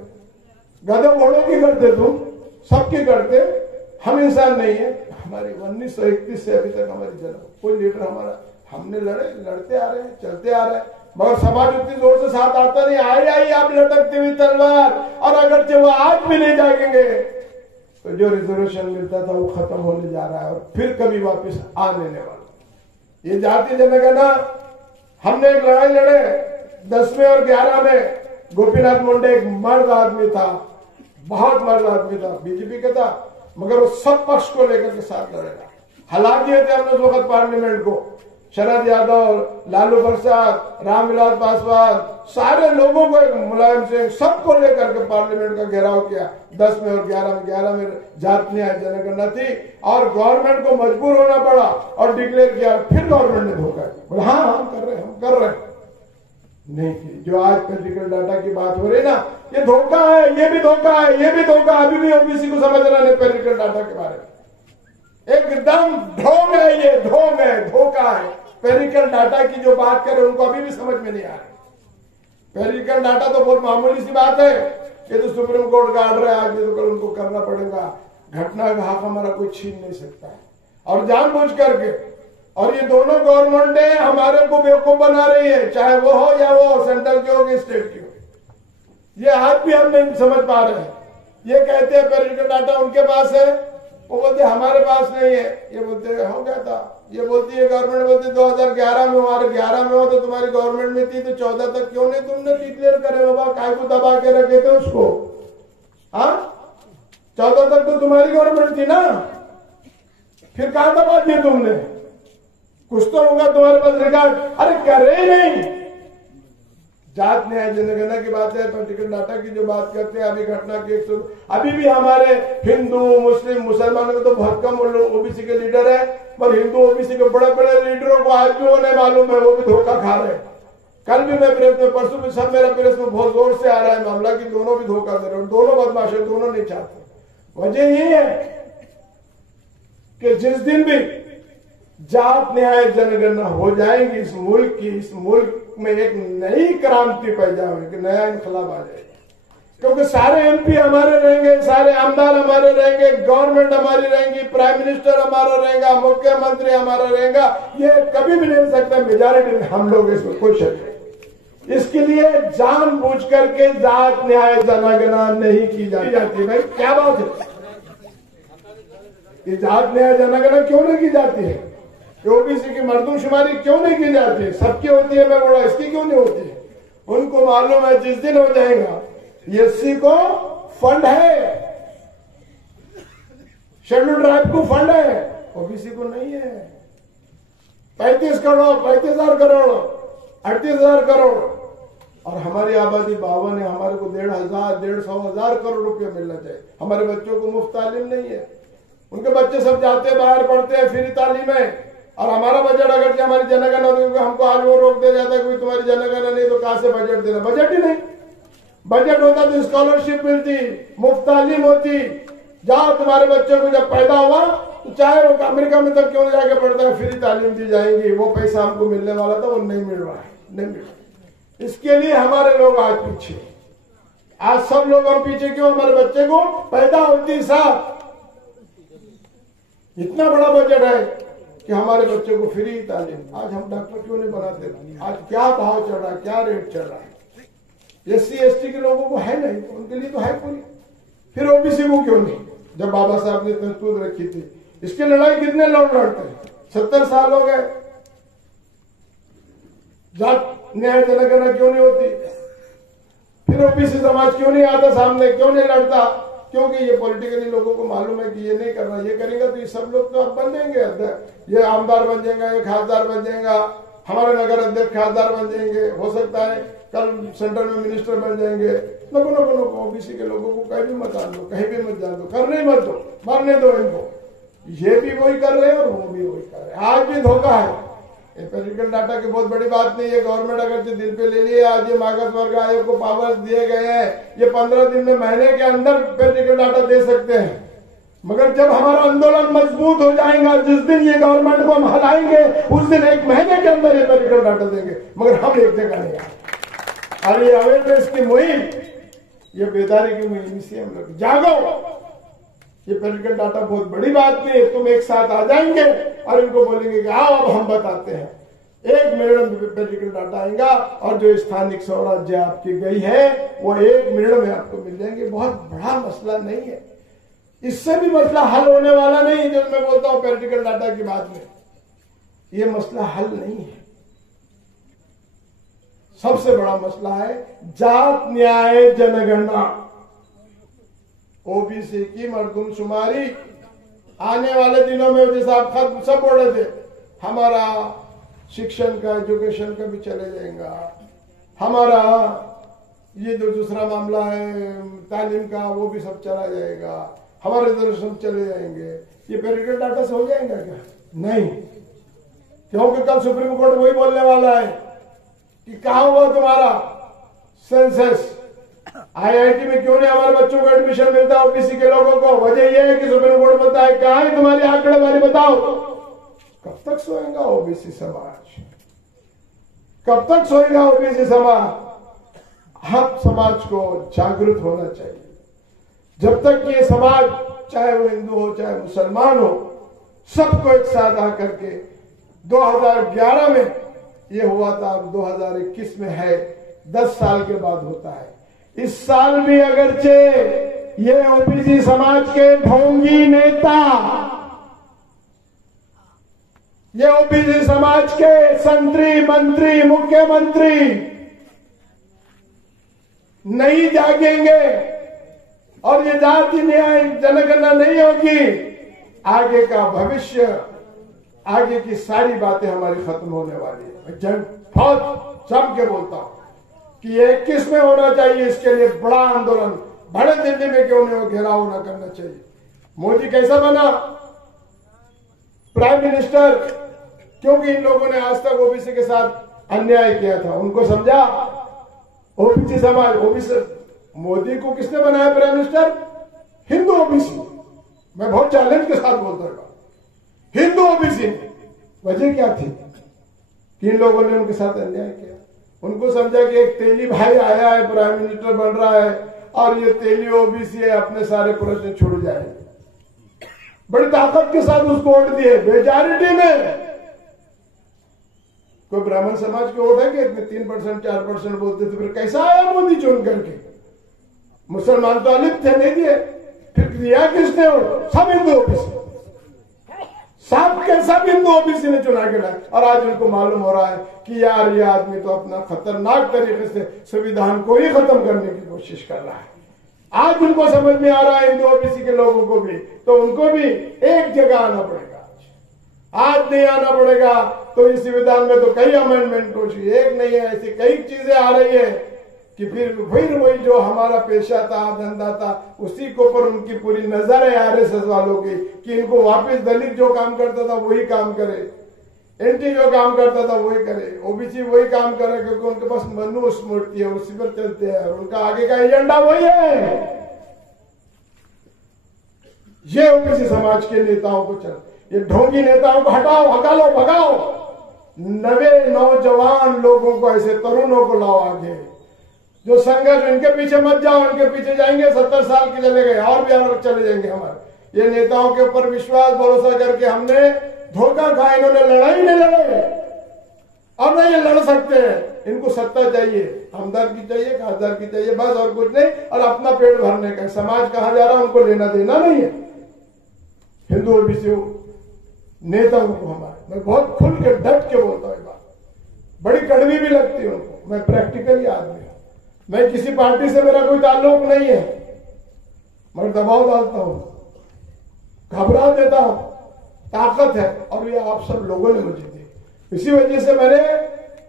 गधों घोड़ों की करते, तुम सबकी करते, हम इंसान नहीं है। हमारी 1931 से अभी तक हमारी जन्म, कोई लीडर हमारा, हमने लड़ते आ रहे हैं, चलते आ रहे हैं, मगर समाज उतनी जोर से साथ आता नहीं। आई आप लटकती हुई तलवार, और अगर वो आज भी नहीं जागेंगे तो जो रिजर्वेशन मिलता था वो खत्म होने जा रहा है और फिर कभी वापस आ लेने वाला। ये जाति जनगणना हमने एक लड़ाई लड़े 10वें और 11 में। गोपीनाथ मुंडे एक मर्द आदमी था, बहुत मर्द आदमी था, बीजेपी का था, मगर वो सब पक्ष को लेकर के साथ लड़ेगा। हला दिए थे हमने उस वक्त पार्लियामेंट को, शरद यादव, लालू प्रसाद, रामविलास पासवान, सारे लोगों को, मुलायम सिंह, सबको लेकर के पार्लियामेंट का घेराव किया 10 में और 11 में जात न्याय जनगणना थी और गवर्नमेंट को मजबूर होना पड़ा और डिक्लेयर किया। फिर गवर्नमेंट ने धोखा बोला, हाँ हम कर रहे हैं नहीं की। जो आज पॉलिटिकल डाटा की बात हो रही ना, ये धोखा है, ये भी धोखा है, ये भी धोखा। अभी भी ओबीसी को समझना नहीं पॉलिटिकल डाटा के बारे में, एकदम ढोंग है, ये ढोंग है, धोखा है। पेरिकल डाटा की जो बात करें उनको अभी भी समझ में नहीं आ रही। पेरिकल डाटा तो बहुत मामूली सी बात है, ये तो सुप्रीम कोर्ट का ऑर्डर है, आज ये तो कल उनको करना पड़ेगा। घटना का हक हमारा कोई छीन नहीं सकता है, और जानबूझ करके। और ये दोनों गवर्नमेंटें हमारे को बेवकूफ बना रही है, चाहे वो हो या वो सेंट्रल की हो कि स्टेट की हो। ये आज भी हम नहीं समझ पा रहे हैं। ये कहते हैं पेरिकल डाटा उनके पास है, वो बोलते हमारे पास नहीं है। ये बोलते हो गया था, ये बोलती है गवर्नमेंट बोलती 2011 में, हमारे 11 में हो तो तुम्हारी गवर्नमेंट में थी, तो 14 तक क्यों नहीं तुमने डिक्लेयर करे बाबा? काय को दबा के रखे थे उसको? हाँ, 14 तक तो तुम्हारी गवर्नमेंट थी ना, फिर कहां दबा दिए तुमने? कुछ तो होगा तुम्हारे पास रिकॉर्ड। अरे करे ही नहीं। जात न्याय जनगणना की बात है, पॉलिटिकल डाटा की जो बात करते हैं, अभी घटना की अभी भी हमारे हिंदू मुस्लिम मुसलमानों में तो बहुत कम ओबीसी के लीडर है, पर हिंदू ओबीसी के बड़े बड़े लीडरों को आज भी वो नहीं मालूम है, वो भी धोखा खा रहे हैं। कल भी मैं प्रेस में, परसों भी सब मेरा प्रेस में बहुत जोर से आ रहा है मामला कि दोनों भी धोखा दे रहे हैं, दोनों बदमाश है, दोनों नहीं चाहते। वजह ये है कि जिस दिन भी जात न्याय जनगणना हो जाएंगी इस मुल्क में एक नई क्रांति पैदा होगी, नया इनकलाब आ जाएगा। क्योंकि सारे एमपी हमारे रहेंगे, सारे आमदार हमारे रहेंगे, गवर्नमेंट हमारी रहेंगी, प्राइम मिनिस्टर हमारा रहेगा, मुख्यमंत्री हमारा रहेगा। ये कभी भी नहीं हो सकता मेजॉरिटी हम लोग, इसमें कोई शक नहीं। इसके लिए जानबूझ करके जात न्याय जनगणना नहीं की जाती। भाई क्या बात है, ये जात न्याय जनगणना क्यों नहीं की जाती है? ओबीसी की मर्दमशुमारी क्यों नहीं की जाती है? सबकी होती है, मैं बोला इसकी क्यों नहीं होती है? उनको मालूम है जिस दिन हो जाएगा, एससी को फंड है, शेड्यूल ट्राइब को फंड है, ओबीसी को नहीं है। 35 करोड़, 35,000 करोड़, 38,000 करोड़, और हमारी आबादी 52 है। हमारे को 1,500 करोड़ रुपया मिलना चाहिए। हमारे बच्चों को मुफ्त तालीम नहीं है, उनके बच्चे सब जाते हैं बाहर पढ़ते हैं, फ्री तालीम है। और हमारा बजट अगर हमारी जनगणना होती, हमको आज वो रोक दिया जाता है कोई तुम्हारी जनगणना नहीं तो कहां से बजट देना? बजट ही नहीं। बजट होता तो स्कॉलरशिप मिलती, मुफ्त तालीम होती। जाओ तुम्हारे बच्चे को जब पैदा हुआ तो चाहे वो अमेरिका में तक क्यों जाके पढ़ता है, फ्री तालीम दी जाएगी। वो पैसा हमको मिलने वाला था, वो नहीं मिल रहा है, नहीं मिल रहा। इसके लिए हमारे लोग आज पीछे, आज सब लोग हम पीछे क्यों? हमारे बच्चे को पैदा होती साथ इतना बड़ा बजट है कि हमारे बच्चे को फ्री तालीम। आज हम डॉक्टर क्यों नहीं बनाते? आज क्या भाव चल रहा है, क्या रेट चल रहा है? एससी एसटी के लोगों को है नहीं, उनके लिए तो है पूरी, फिर ओबीसी को क्यों नहीं? जब बाबा साहब ने तरतूद रखी थी, इसकी लड़ाई कितने लोग लड़ते हैं? 70 साल हो गए। जात न्याय जनगणना क्यों नहीं होती? फिर ओबीसी समाज क्यों नहीं आता सामने, क्यों नहीं लड़ता? क्योंकि ये पॉलिटिकली लोगों को मालूम है कि ये नहीं करना, ये करेगा तो ये सब लोग तो अब बन जाएंगे, ये आमदार बन जाएगा, ये खासदार बन जाएगा, हमारे नगर अध्यक्ष खासदार बन जाएंगे, हो सकता है कल सेंटर में मिनिस्टर बन जाएंगे। नको ओबीसी के लोगों को कहीं भी मत आन दो, कहीं भी मत जान दो, करने ही मत दो, मरने दो इनको। ये भी वही कर रहे हैं और वो भी वही कर रहे हैं। आज भी धोखा है। एम्पिरिकल डाटा की बहुत बड़ी बात नहीं है। गवर्नमेंट अगर जो दिल पे ले लिए, आज ये मागास वर्ग आयोग को पावर्स दिए गए हैं, ये 15 दिन में, महीने के अंदर एम्पिरिकल डाटा दे सकते हैं। मगर जब हमारा आंदोलन मजबूत हो जाएगा, जिस दिन ये गवर्नमेंट को हम हलाएंगे, उस दिन 1 महीने के अंदर एम्पिरिकल डाटा देंगे। मगर हम एक जगह नहीं आए। और ये अवेयरनेस की मुहिम, ये बेदारी की मुहिम, इसी हम लोग जागो। ये एम्पिरिकल डाटा बहुत बड़ी बात नहीं है। तुम एक साथ आ जाएंगे और इनको बोलेंगे कि आओ अब हम बताते हैं। 1 मिनट में एम्पिरिकल डाटा आएगा और जो स्थानिक स्वराज्य आपकी गई है वो 1 मिनट में आपको मिल जाएंगे। बहुत बड़ा मसला नहीं है। इससे भी मसला हल होने वाला नहीं है। जो मैं बोलता हूं एम्पिरिकल डाटा की बात में, ये मसला हल नहीं है। सबसे बड़ा मसला है जात न्याय जनगणना, ओबीसी की मर्दमशुमारी। आने वाले दिनों में जैसे आप खत सब बोल रहे थे, हमारा शिक्षण का, एजुकेशन का भी चले जाएगा, हमारा ये जो दूसरा मामला है तालीम का, वो भी सब चला जाएगा, हमारे रिजर्वेशन चले जाएंगे। ये एम्पिरिकल डाटा से हो जाएगा क्या? नहीं, क्योंकि कल सुप्रीम कोर्ट वही बोलने वाला है कि कहां हुआ तुम्हारा सेंसस। आईआईटी में क्यों नहीं हमारे बच्चों को एडमिशन मिलता ओबीसी के लोगों को? वजह यह है कि सुप्रीम कोर्ट बोलता है कहां है तुम्हारी आंकड़ेबाजी, बताओ। कब तक सोएगा ओबीसी समाज? कब तक सोएगा ओबीसी समाज? हम समाज को जागृत होना चाहिए। जब तक ये समाज, चाहे वो हिंदू हो चाहे मुसलमान हो, सबको एक साथ आकर के 2011 में ये हुआ था, अब 2021 में है, 10 साल के बाद होता है। इस साल भी अगरचे ये ओबीसी समाज के ढोंगी नेता, ये ओबीसी समाज के संतरी, मंत्री, मुख्यमंत्री नहीं जागेंगे और ये जाति न्याय जनगणना नहीं होगी, आगे का भविष्य, आगे की सारी बातें हमारी खत्म होने वाली है। जन बहुत जम के बोलता हूं कि 21 में होना चाहिए। इसके लिए बड़ा आंदोलन, बड़े दिल्ली में क्यों नहीं हो, घेराव न करना चाहिए। मोदी कैसा बना प्राइम मिनिस्टर? क्योंकि इन लोगों ने आज तक ओबीसी के साथ अन्याय किया था, उनको समझा ओबीसी समाज। ओबीसी मोदी को किसने बनाया प्राइम मिनिस्टर? हिंदू ओबीसी। मैं बहुत चैलेंज के साथ बोलता हूं, हिंदू ओबीसी। वजह क्या थी कि इन लोगों ने उनके साथ अन्याय किया? उनको समझा कि एक तेली भाई आया है, प्राइम मिनिस्टर बन रहा है और ये तेली ओबीसी है, अपने सारे प्रश्न छुड़ जाएंगे। बड़ी ताकत के साथ उसको वोट दिए, मेजॉरिटी में। कोई ब्राह्मण समाज के वोट है कि इतने 3% 4% बोलते थे, फिर कैसा आया मोदी चुन करके? मुसलमान तो अलिप्त थे, नहीं दिए। फिर दिया किसने वोट? सब हिंदू ओबीसी, सब के सब हिंदू ओबीसी ने चुना के लाए। और आज उनको मालूम हो रहा है कि यार ये आदमी तो अपना खतरनाक तरीके से संविधान को ही खत्म करने की कोशिश कर रहा है। आज उनको समझ में आ रहा है, हिंदू ओबीसी के लोगों को भी, तो उनको भी एक जगह आना पड़ेगा। आज नहीं आना पड़ेगा तो इस संविधान में तो कई अमेंडमेंट हो चुकी, एक नहीं है, ऐसी कई चीजें आ रही है कि फिर वही जो हमारा पेशा था, धंधा था, उसी के ऊपर उनकी पूरी नजर है आरएसएस वालों की कि इनको वापस दलित जो काम करता था वही काम करे, एनटी जो काम करता था वही करे, ओबीसी वही काम करे, क्योंकि उनके पास मनुस्मृति है, उसी पर चलते हैं और उनका आगे का एजेंडा वही है। ये ओबीसी समाज के नेताओं को चल, ये ढोंगी नेताओं को हटाओ, हटा लो, भगाओ। नवे नौजवान लोगों को, ऐसे तरुणों को लाओ आगे, जो संघर्ष, इनके पीछे मत जाओ, इनके पीछे जाएंगे 70 साल के चले गए और भी अलग चले जाएंगे हमारे। ये नेताओं के ऊपर विश्वास भरोसा करके हमने धोखा खाया, इन्होंने लड़ाई नहीं लड़े और नहीं ये लड़ सकते हैं। इनको सत्ता चाहिए, हमदर्दी चाहिए, खासदार चाहिए, बस और कुछ नहीं, और अपना पेट भरने का। समाज कहां जा रहा है उनको लेना देना नहीं है। हिंदू ओबीसी नेताओं को हमारे, मैं बहुत खुल के डट के बोलता हूँ, बात बड़ी कड़वी भी लगती है उनको। मैं प्रैक्टिकली आदमी हूं, मैं किसी पार्टी से मेरा कोई ताल्लुक नहीं है, मैं दबाव डालता हूं, घबरा देता हूं, ताकत है और ये आप सब लोगों ने मुझे दी। इसी वजह से मैंने,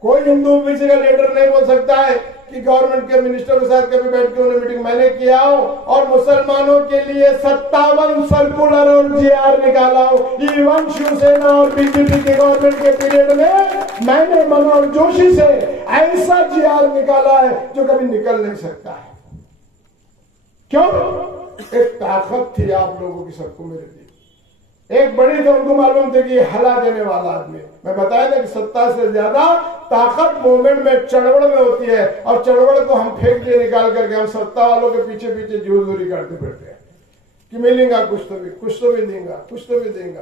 कोई हिंदू ओबीसी का लीडर नहीं बोल सकता है कि गवर्नमेंट के मिनिस्टर के साथ कभी बैठ के उन्हें मीटिंग मैंने किया हो और मुसलमानों के लिए 57 सर्कुलर और जीआर निकाला हो। इवन शिवसेना और बीजेपी के गवर्नमेंट के पीरियड में मैंने मनोहर जोशी से ऐसा जीआर निकाला है जो कभी निकल नहीं सकता है। क्यों? एक ताकत थी आप लोगों की सबको मेरे लिए, एक बड़ी तो उनको मालूम थी कि हला देने वाला आदमी। मैं बताया ना कि सत्ता से ज्यादा ताकत मूवमेंट में चढ़वड़ में होती है, और चढ़वड़ को हम फेंक दिए निकाल करके हम सत्ता वालों के पीछे पीछे जोरजोरी करते फिरते हैं कि मिलेगा कुछ तो भी देगा, कुछ तो भी देगा,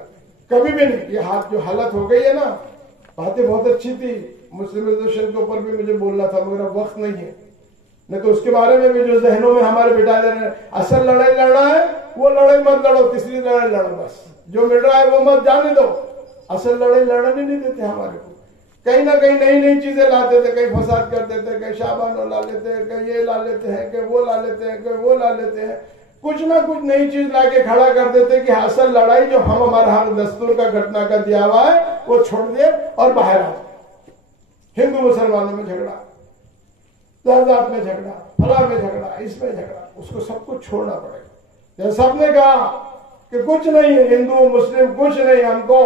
कभी भी नहीं। ये हाथ जो हालत हो गई है ना, बातें बहुत अच्छी थी, मुस्लिम रिजर्वेशन के ऊपर भी मुझे बोलना था मगर वक्त नहीं है, नहीं तो उसके बारे में भी जो जहनों में हमारे बिठा दे रहे हैं। असल लड़ाई लड़ना है वो लड़ाई मत लड़ो, तीसरी लड़ाई लड़ो, बस जो मिल रहा है वो मत जाने दो। असल लड़ाई लड़ने नहीं देते हमारे को, कहीं ना कहीं नई नई चीजें लाते थे, कहीं फसाद कर देते, कहीं शाबानो ला लेते हैं, कहीं ये ला लेते हैं, कहीं वो ला लेते हैं, कहीं वो ला लेते हैं, कुछ ना कुछ नई चीज लाके खड़ा कर देते कि असल लड़ाई जो हम हमारा हक दस्तूर का घटना का दिया हुआ है वो छोड़ दे और बाहर आ जाए। हिंदू मुसलमानों में झगड़ा, जात में झगड़ा, फला में झगड़ा, इसमें झगड़ा, उसको सब कुछ छोड़ना पड़ेगा। जैसे सबने कहा कि कुछ नहीं है हिंदू मुस्लिम कुछ नहीं, हमको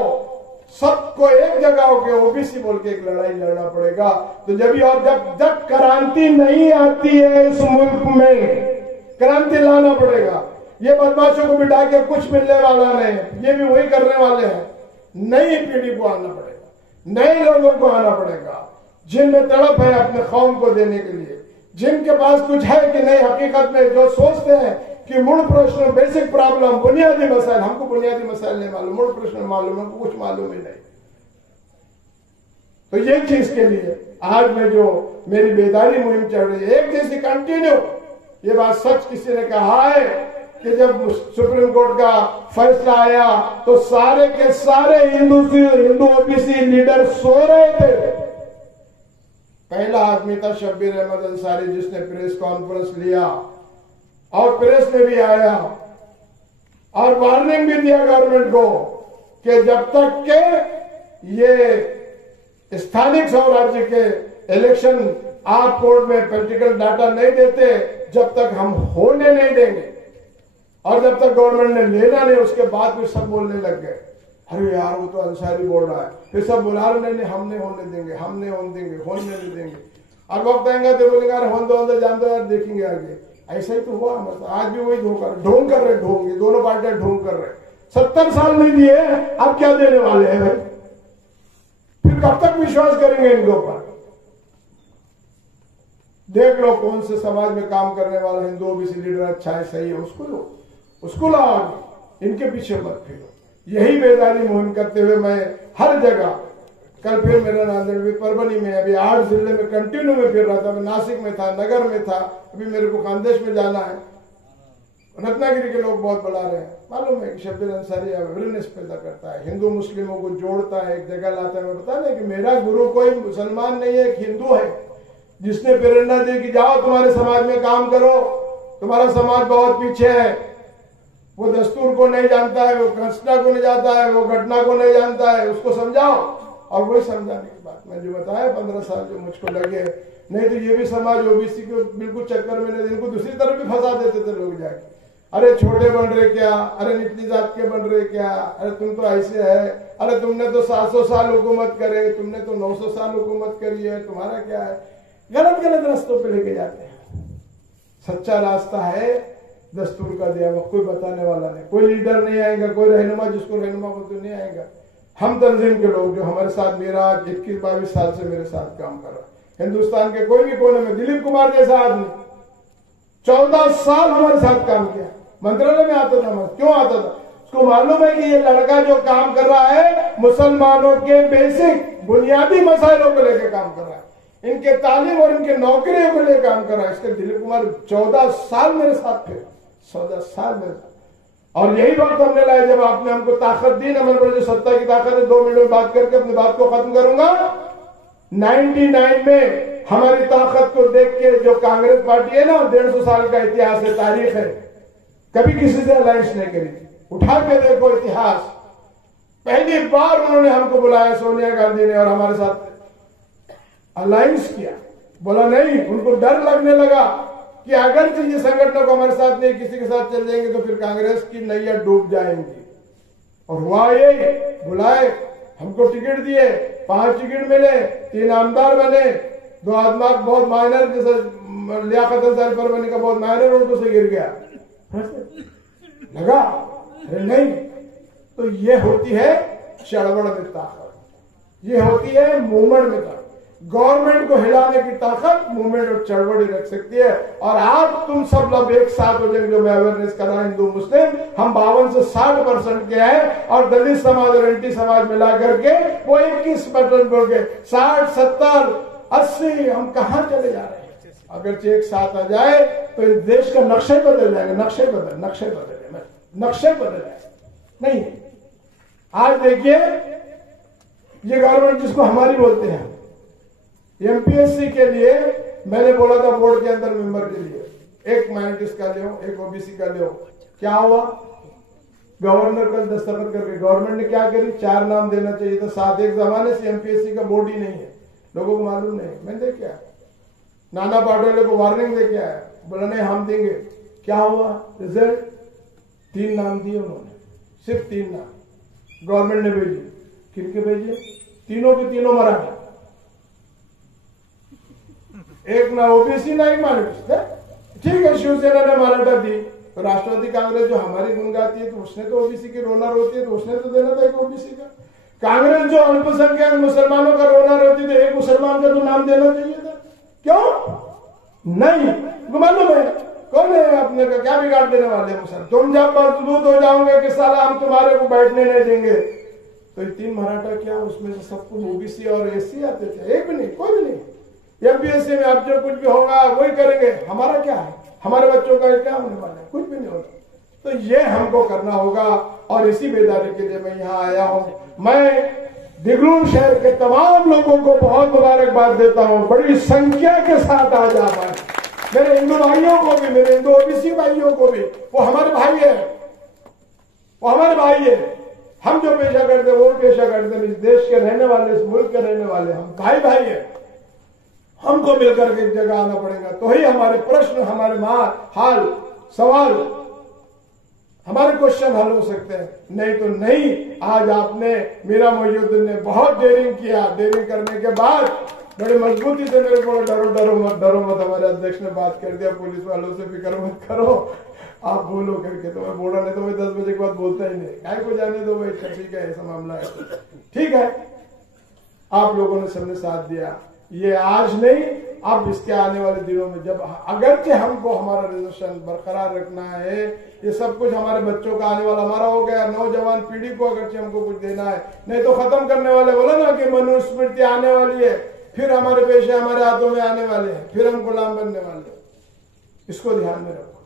सबको एक जगह होके ओबीसी बोल के एक लड़ाई लड़ना पड़ेगा। तो जब और जब क्रांति नहीं आती है इस मुल्क में, क्रांति लाना पड़ेगा। ये बदमाशों को बिठा के कुछ मिलने वाला नहीं, ये भी वही करने वाले हैं। नई पीढ़ी को आना पड़ेगा, नए लोगों को आना पड़ेगा जिनमें तड़प है अपने कौम को देने के लिए, जिनके पास कुछ है कि नहीं हकीकत में, जो सोचते हैं कि मूल प्रश्न, बेसिक प्रॉब्लम, बुनियादी मसाइल, हमको बुनियादी मसाइल नहीं मालूम, मूल प्रश्न मालूम, हमको कुछ मालूम ही नहीं। तो ये चीज के लिए आज में जो मेरी बेदारी मुहिम चल रही है, एक जैसी कंटिन्यू। ये बात सच किसी ने कहा है कि जब सुप्रीम कोर्ट का फैसला आया तो सारे के सारे हिंदू ओबीसी लीडर सो रहे थे। पहला आदमी था शब्बीर अहमद अंसारी जिसने प्रेस कॉन्फ्रेंस लिया और प्रेस में भी आया और वार्निंग भी दिया गवर्नमेंट को कि जब तक के ये स्थानिक स्वराज्य के इलेक्शन आप कोर्ट में पॉलिटिकल डाटा नहीं देते, जब तक हम होने नहीं देंगे। और जब तक गवर्नमेंट ने लेना नहीं, उसके बाद फिर सब बोलने लग गए, अरे यार वो तो अंसारी बोल रहा है, फिर सब बोला नहीं हम नहीं होने देंगे, हम नहीं होने देंगे, होने नहीं देंगे। और वक्त आएंगे तो बोलेंगे अरे होने दो जान दो यार, देखेंगे आगे। ऐसा ही तो हुआ, मतलब आज भी वही धोखा, ढोंग कर रहे, ढोंग, ये दोनों पार्टियां ढोंग कर रहे। 70 साल नहीं दिए, अब क्या देने वाले हैं भाई? फिर कब तक विश्वास करेंगे इनके ऊपर? देख लो कौन से समाज में काम करने वाला हिंदू ओबीसी लीडर अच्छा है, सही है, उसको लो, उसको लाओ आगे, इनके पीछे मत फिरो। यही बेदारी मुहिम करते हुए मैं हर जगह, कल फिर मेरा नांदेड़ में, परभनी में, अभी 8 जिले में कंटिन्यू में फिर रहा था। मैं नासिक में था, नगर में था, अभी मेरे को खानदेश में जाना है। रत्नागिरी के लोग बहुत बुला रहे हैं। मालूम है कि शब्बीर अंसारी अवेयरनेस पैदा करता है, हिंदू मुस्लिमों को जोड़ता है, एक जगह लाता है। मैं बता दें कि मेरा गुरु कोई मुसलमान नहीं है, एक हिंदू है जिसने प्रेरणा दी कि जाओ तुम्हारे समाज में काम करो, तुम्हारा समाज बहुत पीछे है, वो दस्तूर को नहीं जानता है, वो घटना को नहीं जानता है, वो घटना को नहीं जानता है, उसको समझाओ। और वही समझाने की बात मैं जो बताया 15 साल जो मुझको लगे, नहीं तो ये भी समाज ओबीसी को बिल्कुल चक्कर में नहीं, इनको दूसरी तरफ भी फंसा देते थे लोग जाके। अरे छोटे बन रहे क्या, अरे निचली जात के बन रहे क्या, अरे तुम तो ऐसे है, अरे तुमने तो 700 साल हुकूमत करे, तुमने तो 900 साल हुकूमत करी है, तुम्हारा क्या है। गलत गलत रास्तों पे लेके जाते हैं। सच्चा रास्ता है दस्तूर का दिया हुआ, कोई बताने वाला नहीं, कोई लीडर नहीं आएगा, कोई रहनुमा जिसको रहनुमा बोलते नहीं आएगा। हम तंजीम के लोग जो हमारे साथ, मेरा 21-22 साल से मेरे साथ काम कर रहा है, हिंदुस्तान के कोई भी कोने में, दिलीप कुमार जैसा आदमी 14 साल हमारे साथ काम किया, मंत्रालय में आता था। क्यों आता था? उसको मालूम है कि ये लड़का जो काम कर रहा है मुसलमानों के बेसिक बुनियादी मसाइलों को लेकर काम कर रहा है, इनके तालीम और इनके नौकरियों को लेकर काम कर रहा है। इसके दिलीप कुमार 14 साल मेरे साथ थे, 14 साल मेरे साथ। और यही वक्त हमने लाया जब आपने हमको ताकत दी ना। मेरे जो सत्ता की ताकत है, 2 मिनट में बात करके अपनी बात को खत्म करूंगा। 99 में हमारी ताकत को देख के जो कांग्रेस पार्टी है ना, 150 साल का इतिहास है, तारीख है, कभी किसी से अलायंस नहीं करी थी। उठा के देखो इतिहास, पहली बार उन्होंने हमको बुलाया, सोनिया गांधी ने, और हमारे साथ अलायंस किया। बोला नहीं, उनको डर लगने लगा कि अगर ये संगठनों को हमारे साथ नहीं किसी के साथ चल जाएंगे तो फिर कांग्रेस की नैया डूब जाएंगी। और हुआ यही, बुलाए, हमको टिकट दिए, 5 टिकट मिले, 3 आमदार बने, 2 आदमी बहुत माइनर, जैसे लियाकत अंसारी परवानी का बहुत माइनर उनको से गिर गया, लगा अरे नहीं। तो ये होती है चढ़वड़ में ताकत, ये होती है मूवमेंट में ताकत। गवर्नमेंट को हिलाने की ताकत मूवमेंट और चढ़वड़ ही रख सकती है। और आज तुम सब लोग एक साथ हो जाएंगे, जो मैं अवेयरनेस कर रहा हिंदू मुस्लिम, हम 52 से 60% के हैं और दलित समाज और एंटी समाज मिला करके वो 21% हो गए, 60, 70, 80 हम कहां चले जा रहे हैं। अगर एक साथ आ जाए तो इस देश का नक्शे बदल जाएगा, नक्शे बदल जाएगा। नहीं, आज देखिए ये गवर्नमेंट जिसको हमारी बोलते हैं, एमपीएससी के लिए मैंने बोला था बोर्ड के अंदर मेंबर के लिए एक माइनॉरिटीज का ले, एक ओबीसी का ले। क्या हुआ, गवर्नर कल दस्तखत करके गवर्नमेंट ने क्या करी, 4 नाम देना चाहिए था, 7 एक जमाने से एमपीएससी का बोर्ड ही नहीं है, लोगों को मालूम नहीं। मैंने देखा नाना पाटोले को वार्निंग दे के आया, बोला नहीं हम देंगे। क्या हुआ रिजल्ट, 3 नाम दिए उन्होंने, सिर्फ 3 नाम गवर्नमेंट ने भेजी। किनके भेजे, तीनों के तीनों मराठा, एक ना ओबीसी ना एक माइनॉरिटी। ठीक है, शिवसेना ने मराठा दी, तो राष्ट्रवादी कांग्रेस जो हमारी गुण गाती है तो उसने तो ओबीसी की रोना रोती है तो उसने तो देना था एक ओबीसी का। कांग्रेस जो अल्पसंख्यक मुसलमानों का रोना रोती थी, एक मुसलमान का तो नाम देना चाहिए था। क्यों नहीं, मालूम है कौन है अपने का क्या बिगाड़ देने वाले मुसलमान। तुम जब मजबूत हो जाओगे कि साला हम तुम्हारे को बैठने नहीं देंगे, तो 3 मराठा क्या उसमें से सबको ओबीसी और एससी आते थे, एक भी नहीं, कोई भी नहीं। एमपीएससी में अब जो कुछ भी होगा वही करेंगे, हमारा क्या है, हमारे बच्चों का क्या होने वाला है, कुछ भी नहीं होगा। तो ये हमको करना होगा और इसी बेदारी के लिए मैं यहाँ आया हूँ। मैं दिगलूर शहर के तमाम लोगों को बहुत मुबारकबाद देता हूँ, बड़ी संख्या के साथ आज आ पाए। मेरे हिंदू भाइयों को भी, मेरे हिंदू ओबीसी भाइयों को भी, वो हमारे भाई है, वो हमारे भाई है। हम जो पेशा करते वो पेशा करते, इस देश के रहने वाले, इस मुल्क के रहने वाले, हम भाई भाई है। हमको मिलकर के एक जगह आना पड़ेगा, तो ही हमारे प्रश्न, हमारे हाल सवाल, हमारे क्वेश्चन हल हो सकते हैं, नहीं तो नहीं। आज आपने, मीरा मोहिउद्दीन ने बहुत डेयरिंग किया, डेयरिंग करने के बाद बड़ी मजबूती से मेरे को डरो मत, हमारे अध्यक्ष ने बात कर दिया, पुलिस वालों से फिक्र मत करो, आप बोलो करके। तो मैं बोला नहीं तो मैं 10 बजे के बाद बोलता ही नहीं, काय को जाने दो भाई, ठीक है ऐसा मामला है, ठीक है। आप लोगों ने सबने साथ दिया, ये आज नहीं, अब इसके आने वाले दिनों में, जब अगरचे हमको हमारा रिजर्वेशन बरकरार रखना है, ये सब कुछ हमारे बच्चों का आने वाला हमारा हो गया, नौजवान पीढ़ी को अगरचे हमको कुछ देना है, नहीं तो खत्म करने वाले। बोला ना कि मनुस्मृति आने वाली है, फिर हमारे पेशे हमारे हाथों में आने वाले हैं, फिर हम गुलाम बनने वाले। इसको ध्यान में रखो,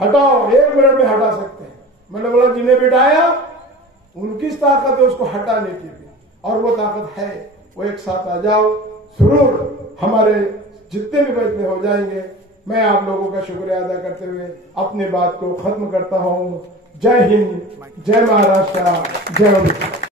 हटाओ, 1 मिनट में हटा सकते हैं। मैंने बोला जिन्हें बिठाया उनकी ताकत है उसको हटाने की भी, और वो ताकत है, वो एक साथ आ जाओ, जरूर हमारे जितने भी फैसले हो जाएंगे। मैं आप लोगों का शुक्रिया अदा करते हुए अपनी बात को खत्म करता हूँ। जय हिंद, जय महाराष्ट्र, जय ओडिशा।